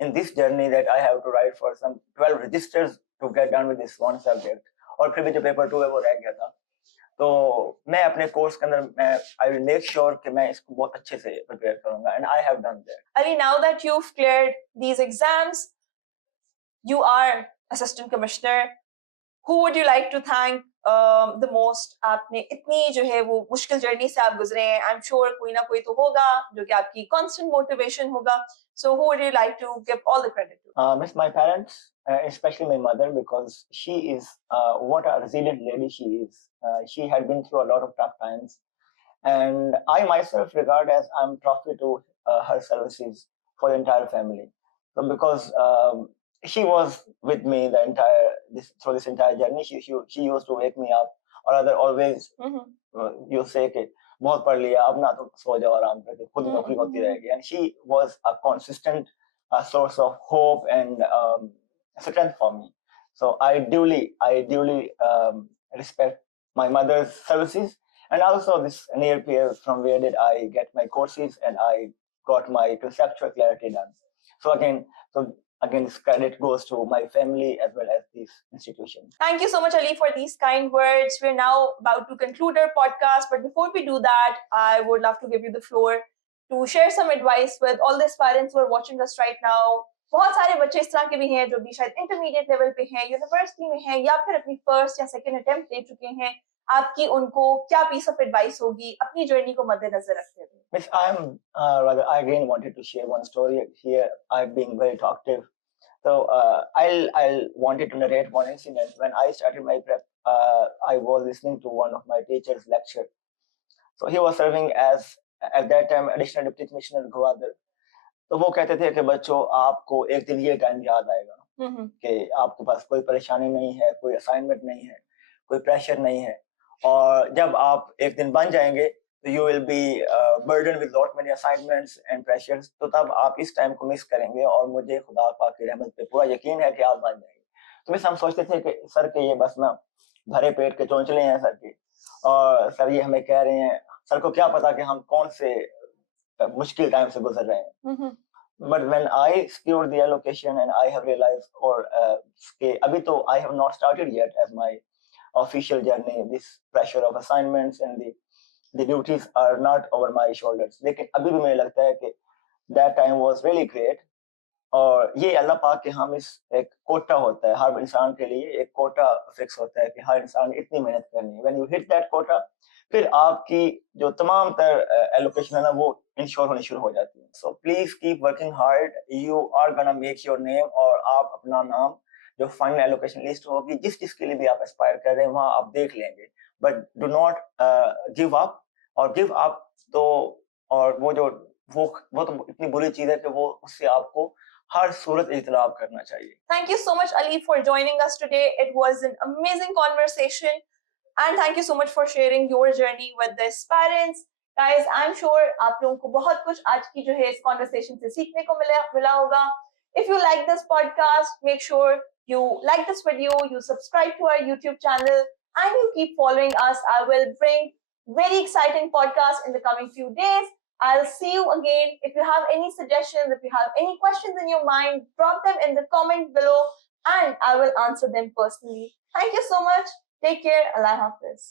in this journey that I have to write for some 12 registers to get done with this one subject. और फिर भी जो paper 2 है वो रह गया था. तो मैं अपने कोर्स के अंदर मैं I will make sure कि मैं इसको बहुत अच्छे से prepare करूँगा, and I have done that. Ali, now that you've cleared these exams, you are assistant commissioner. Who would you like to thank the most? आपने इतनी जो है वो मुश्किल जर्नी से आप गुजरे हैं. I'm sure कोई ना कोई तो होगा जो कि आपकी constant motivation होगा. So who would you like to give all the credit to? Miss my parents, especially my mother, because she is what a resilient lady she is. She had been through a lot of tough times, and I myself regard as I'm trophy to her services for the entire family. So because she was with me the entire through this entire journey, she used to wake me up, or rather always you say कि बहुत पढ़ लिया अब ना तो सो जाओ आराम करके खुद नौकरी होती रहेगी, and she was a consistent source of hope and strength for me. So I duly respect my mother's services, and also this near peer from where did I get my courses and I got my conceptual clarity done. So again, this credit goes to my family as well as this institution. Thank you so much, Ali, for these kind words. We're now about to conclude our podcast, but before we do that, I would love to give you the floor to share some advice with all the aspirants who are watching us right now. बहुत सारे बच्चे इस तरह के भी हैं जो भी शायद इंटरमीडिएट लेवल पे हैं, यूनिवर्सिटी में हैं, या फिर अपनी फर्स्ट या सेकंड अटेम्प्ट दे चुके हैं. आपकी उनको क्या पीस ऑफ एडवाइस होगी अपनी जर्नी को मद्देनजर रखते हुए? Miss, I again wanted to share one story here. I'm being very talkative. So I'll wanted to narrate one incident. When I started my prep, I was listening to one of my teacher's lecture. So he was serving as at that time additional deputy commissioner Gwadar. तो वो कहते थे कि बच्चों आपको एक दिन ये टाइम याद आएगा कि आपके पास कोई परेशानी नहीं है, कोई असाइनमेंट नहीं है, कोई प्रेशर नहीं है, और जब आप एक दिन बन जाएंगे तो you will be burden with lot many assignments and pressures. तो तब आप इस टाइम को मिस करेंगे, और मुझे खुदा पाक की रहमत पे पूरा यकीन है कि आप बन जाएंगे. तो बस हम सोचते थे कि सर के ये बस ना भरे पेट के चोंचले हैं सर के, और सर ये हमें कह रहे हैं, सर को क्या पता कि हम कौन से मुश्किल टाइम से गुजर रहे हैं. But when I secured the allocation and I have realized, or अभी तो I have not started yet as my official journey. This pressure of assignments and the duties are not over my shoulders. लेकिन अभी भी मुझे लगता है कि that time was really great. और ये अल्लाह पाक के हम इस एक कोटा होता है हर इंसान के लिए, एक कोटा फिक्स होता है कि हर इंसान इतनी मेहनत करनी है. When you hit that quota, फिर आपकी जो तमाम तर एलोकेशन है ना वो इंश्योर होनी शुरू हो जाती है. So please keep working hard, you are gonna make your name, और आप अपना नाम जो फाइनल एलोकेशन लिस्ट होगी जिस जिसके लिए भी आप एस्पायर कर रहे हैं वहां आप देख लेंगे. But do not give up, और गिव अप तो और वो तो इतनी बुरी चीज है कि वो उससे आपको हर सूरत इजतनाब करना चाहिए. Thank you so much, Ali, for joining us today. It was an amazing conversation. And thank you so much for sharing your journey with the aspirants. Guys, I'm sure आप लोगों को बहुत कुछ आज की जो है इस conversation से सीखने को मिला होगा. If you like this podcast, make sure you like this video, you subscribe to our YouTube channel, and you keep following us. I will bring very exciting podcasts in the coming few days. I'll see you again. If you have any suggestions, if you have any questions in your mind, drop them in the comment below and I will answer them personally. Thank you so much. Take care. Allah Hafiz.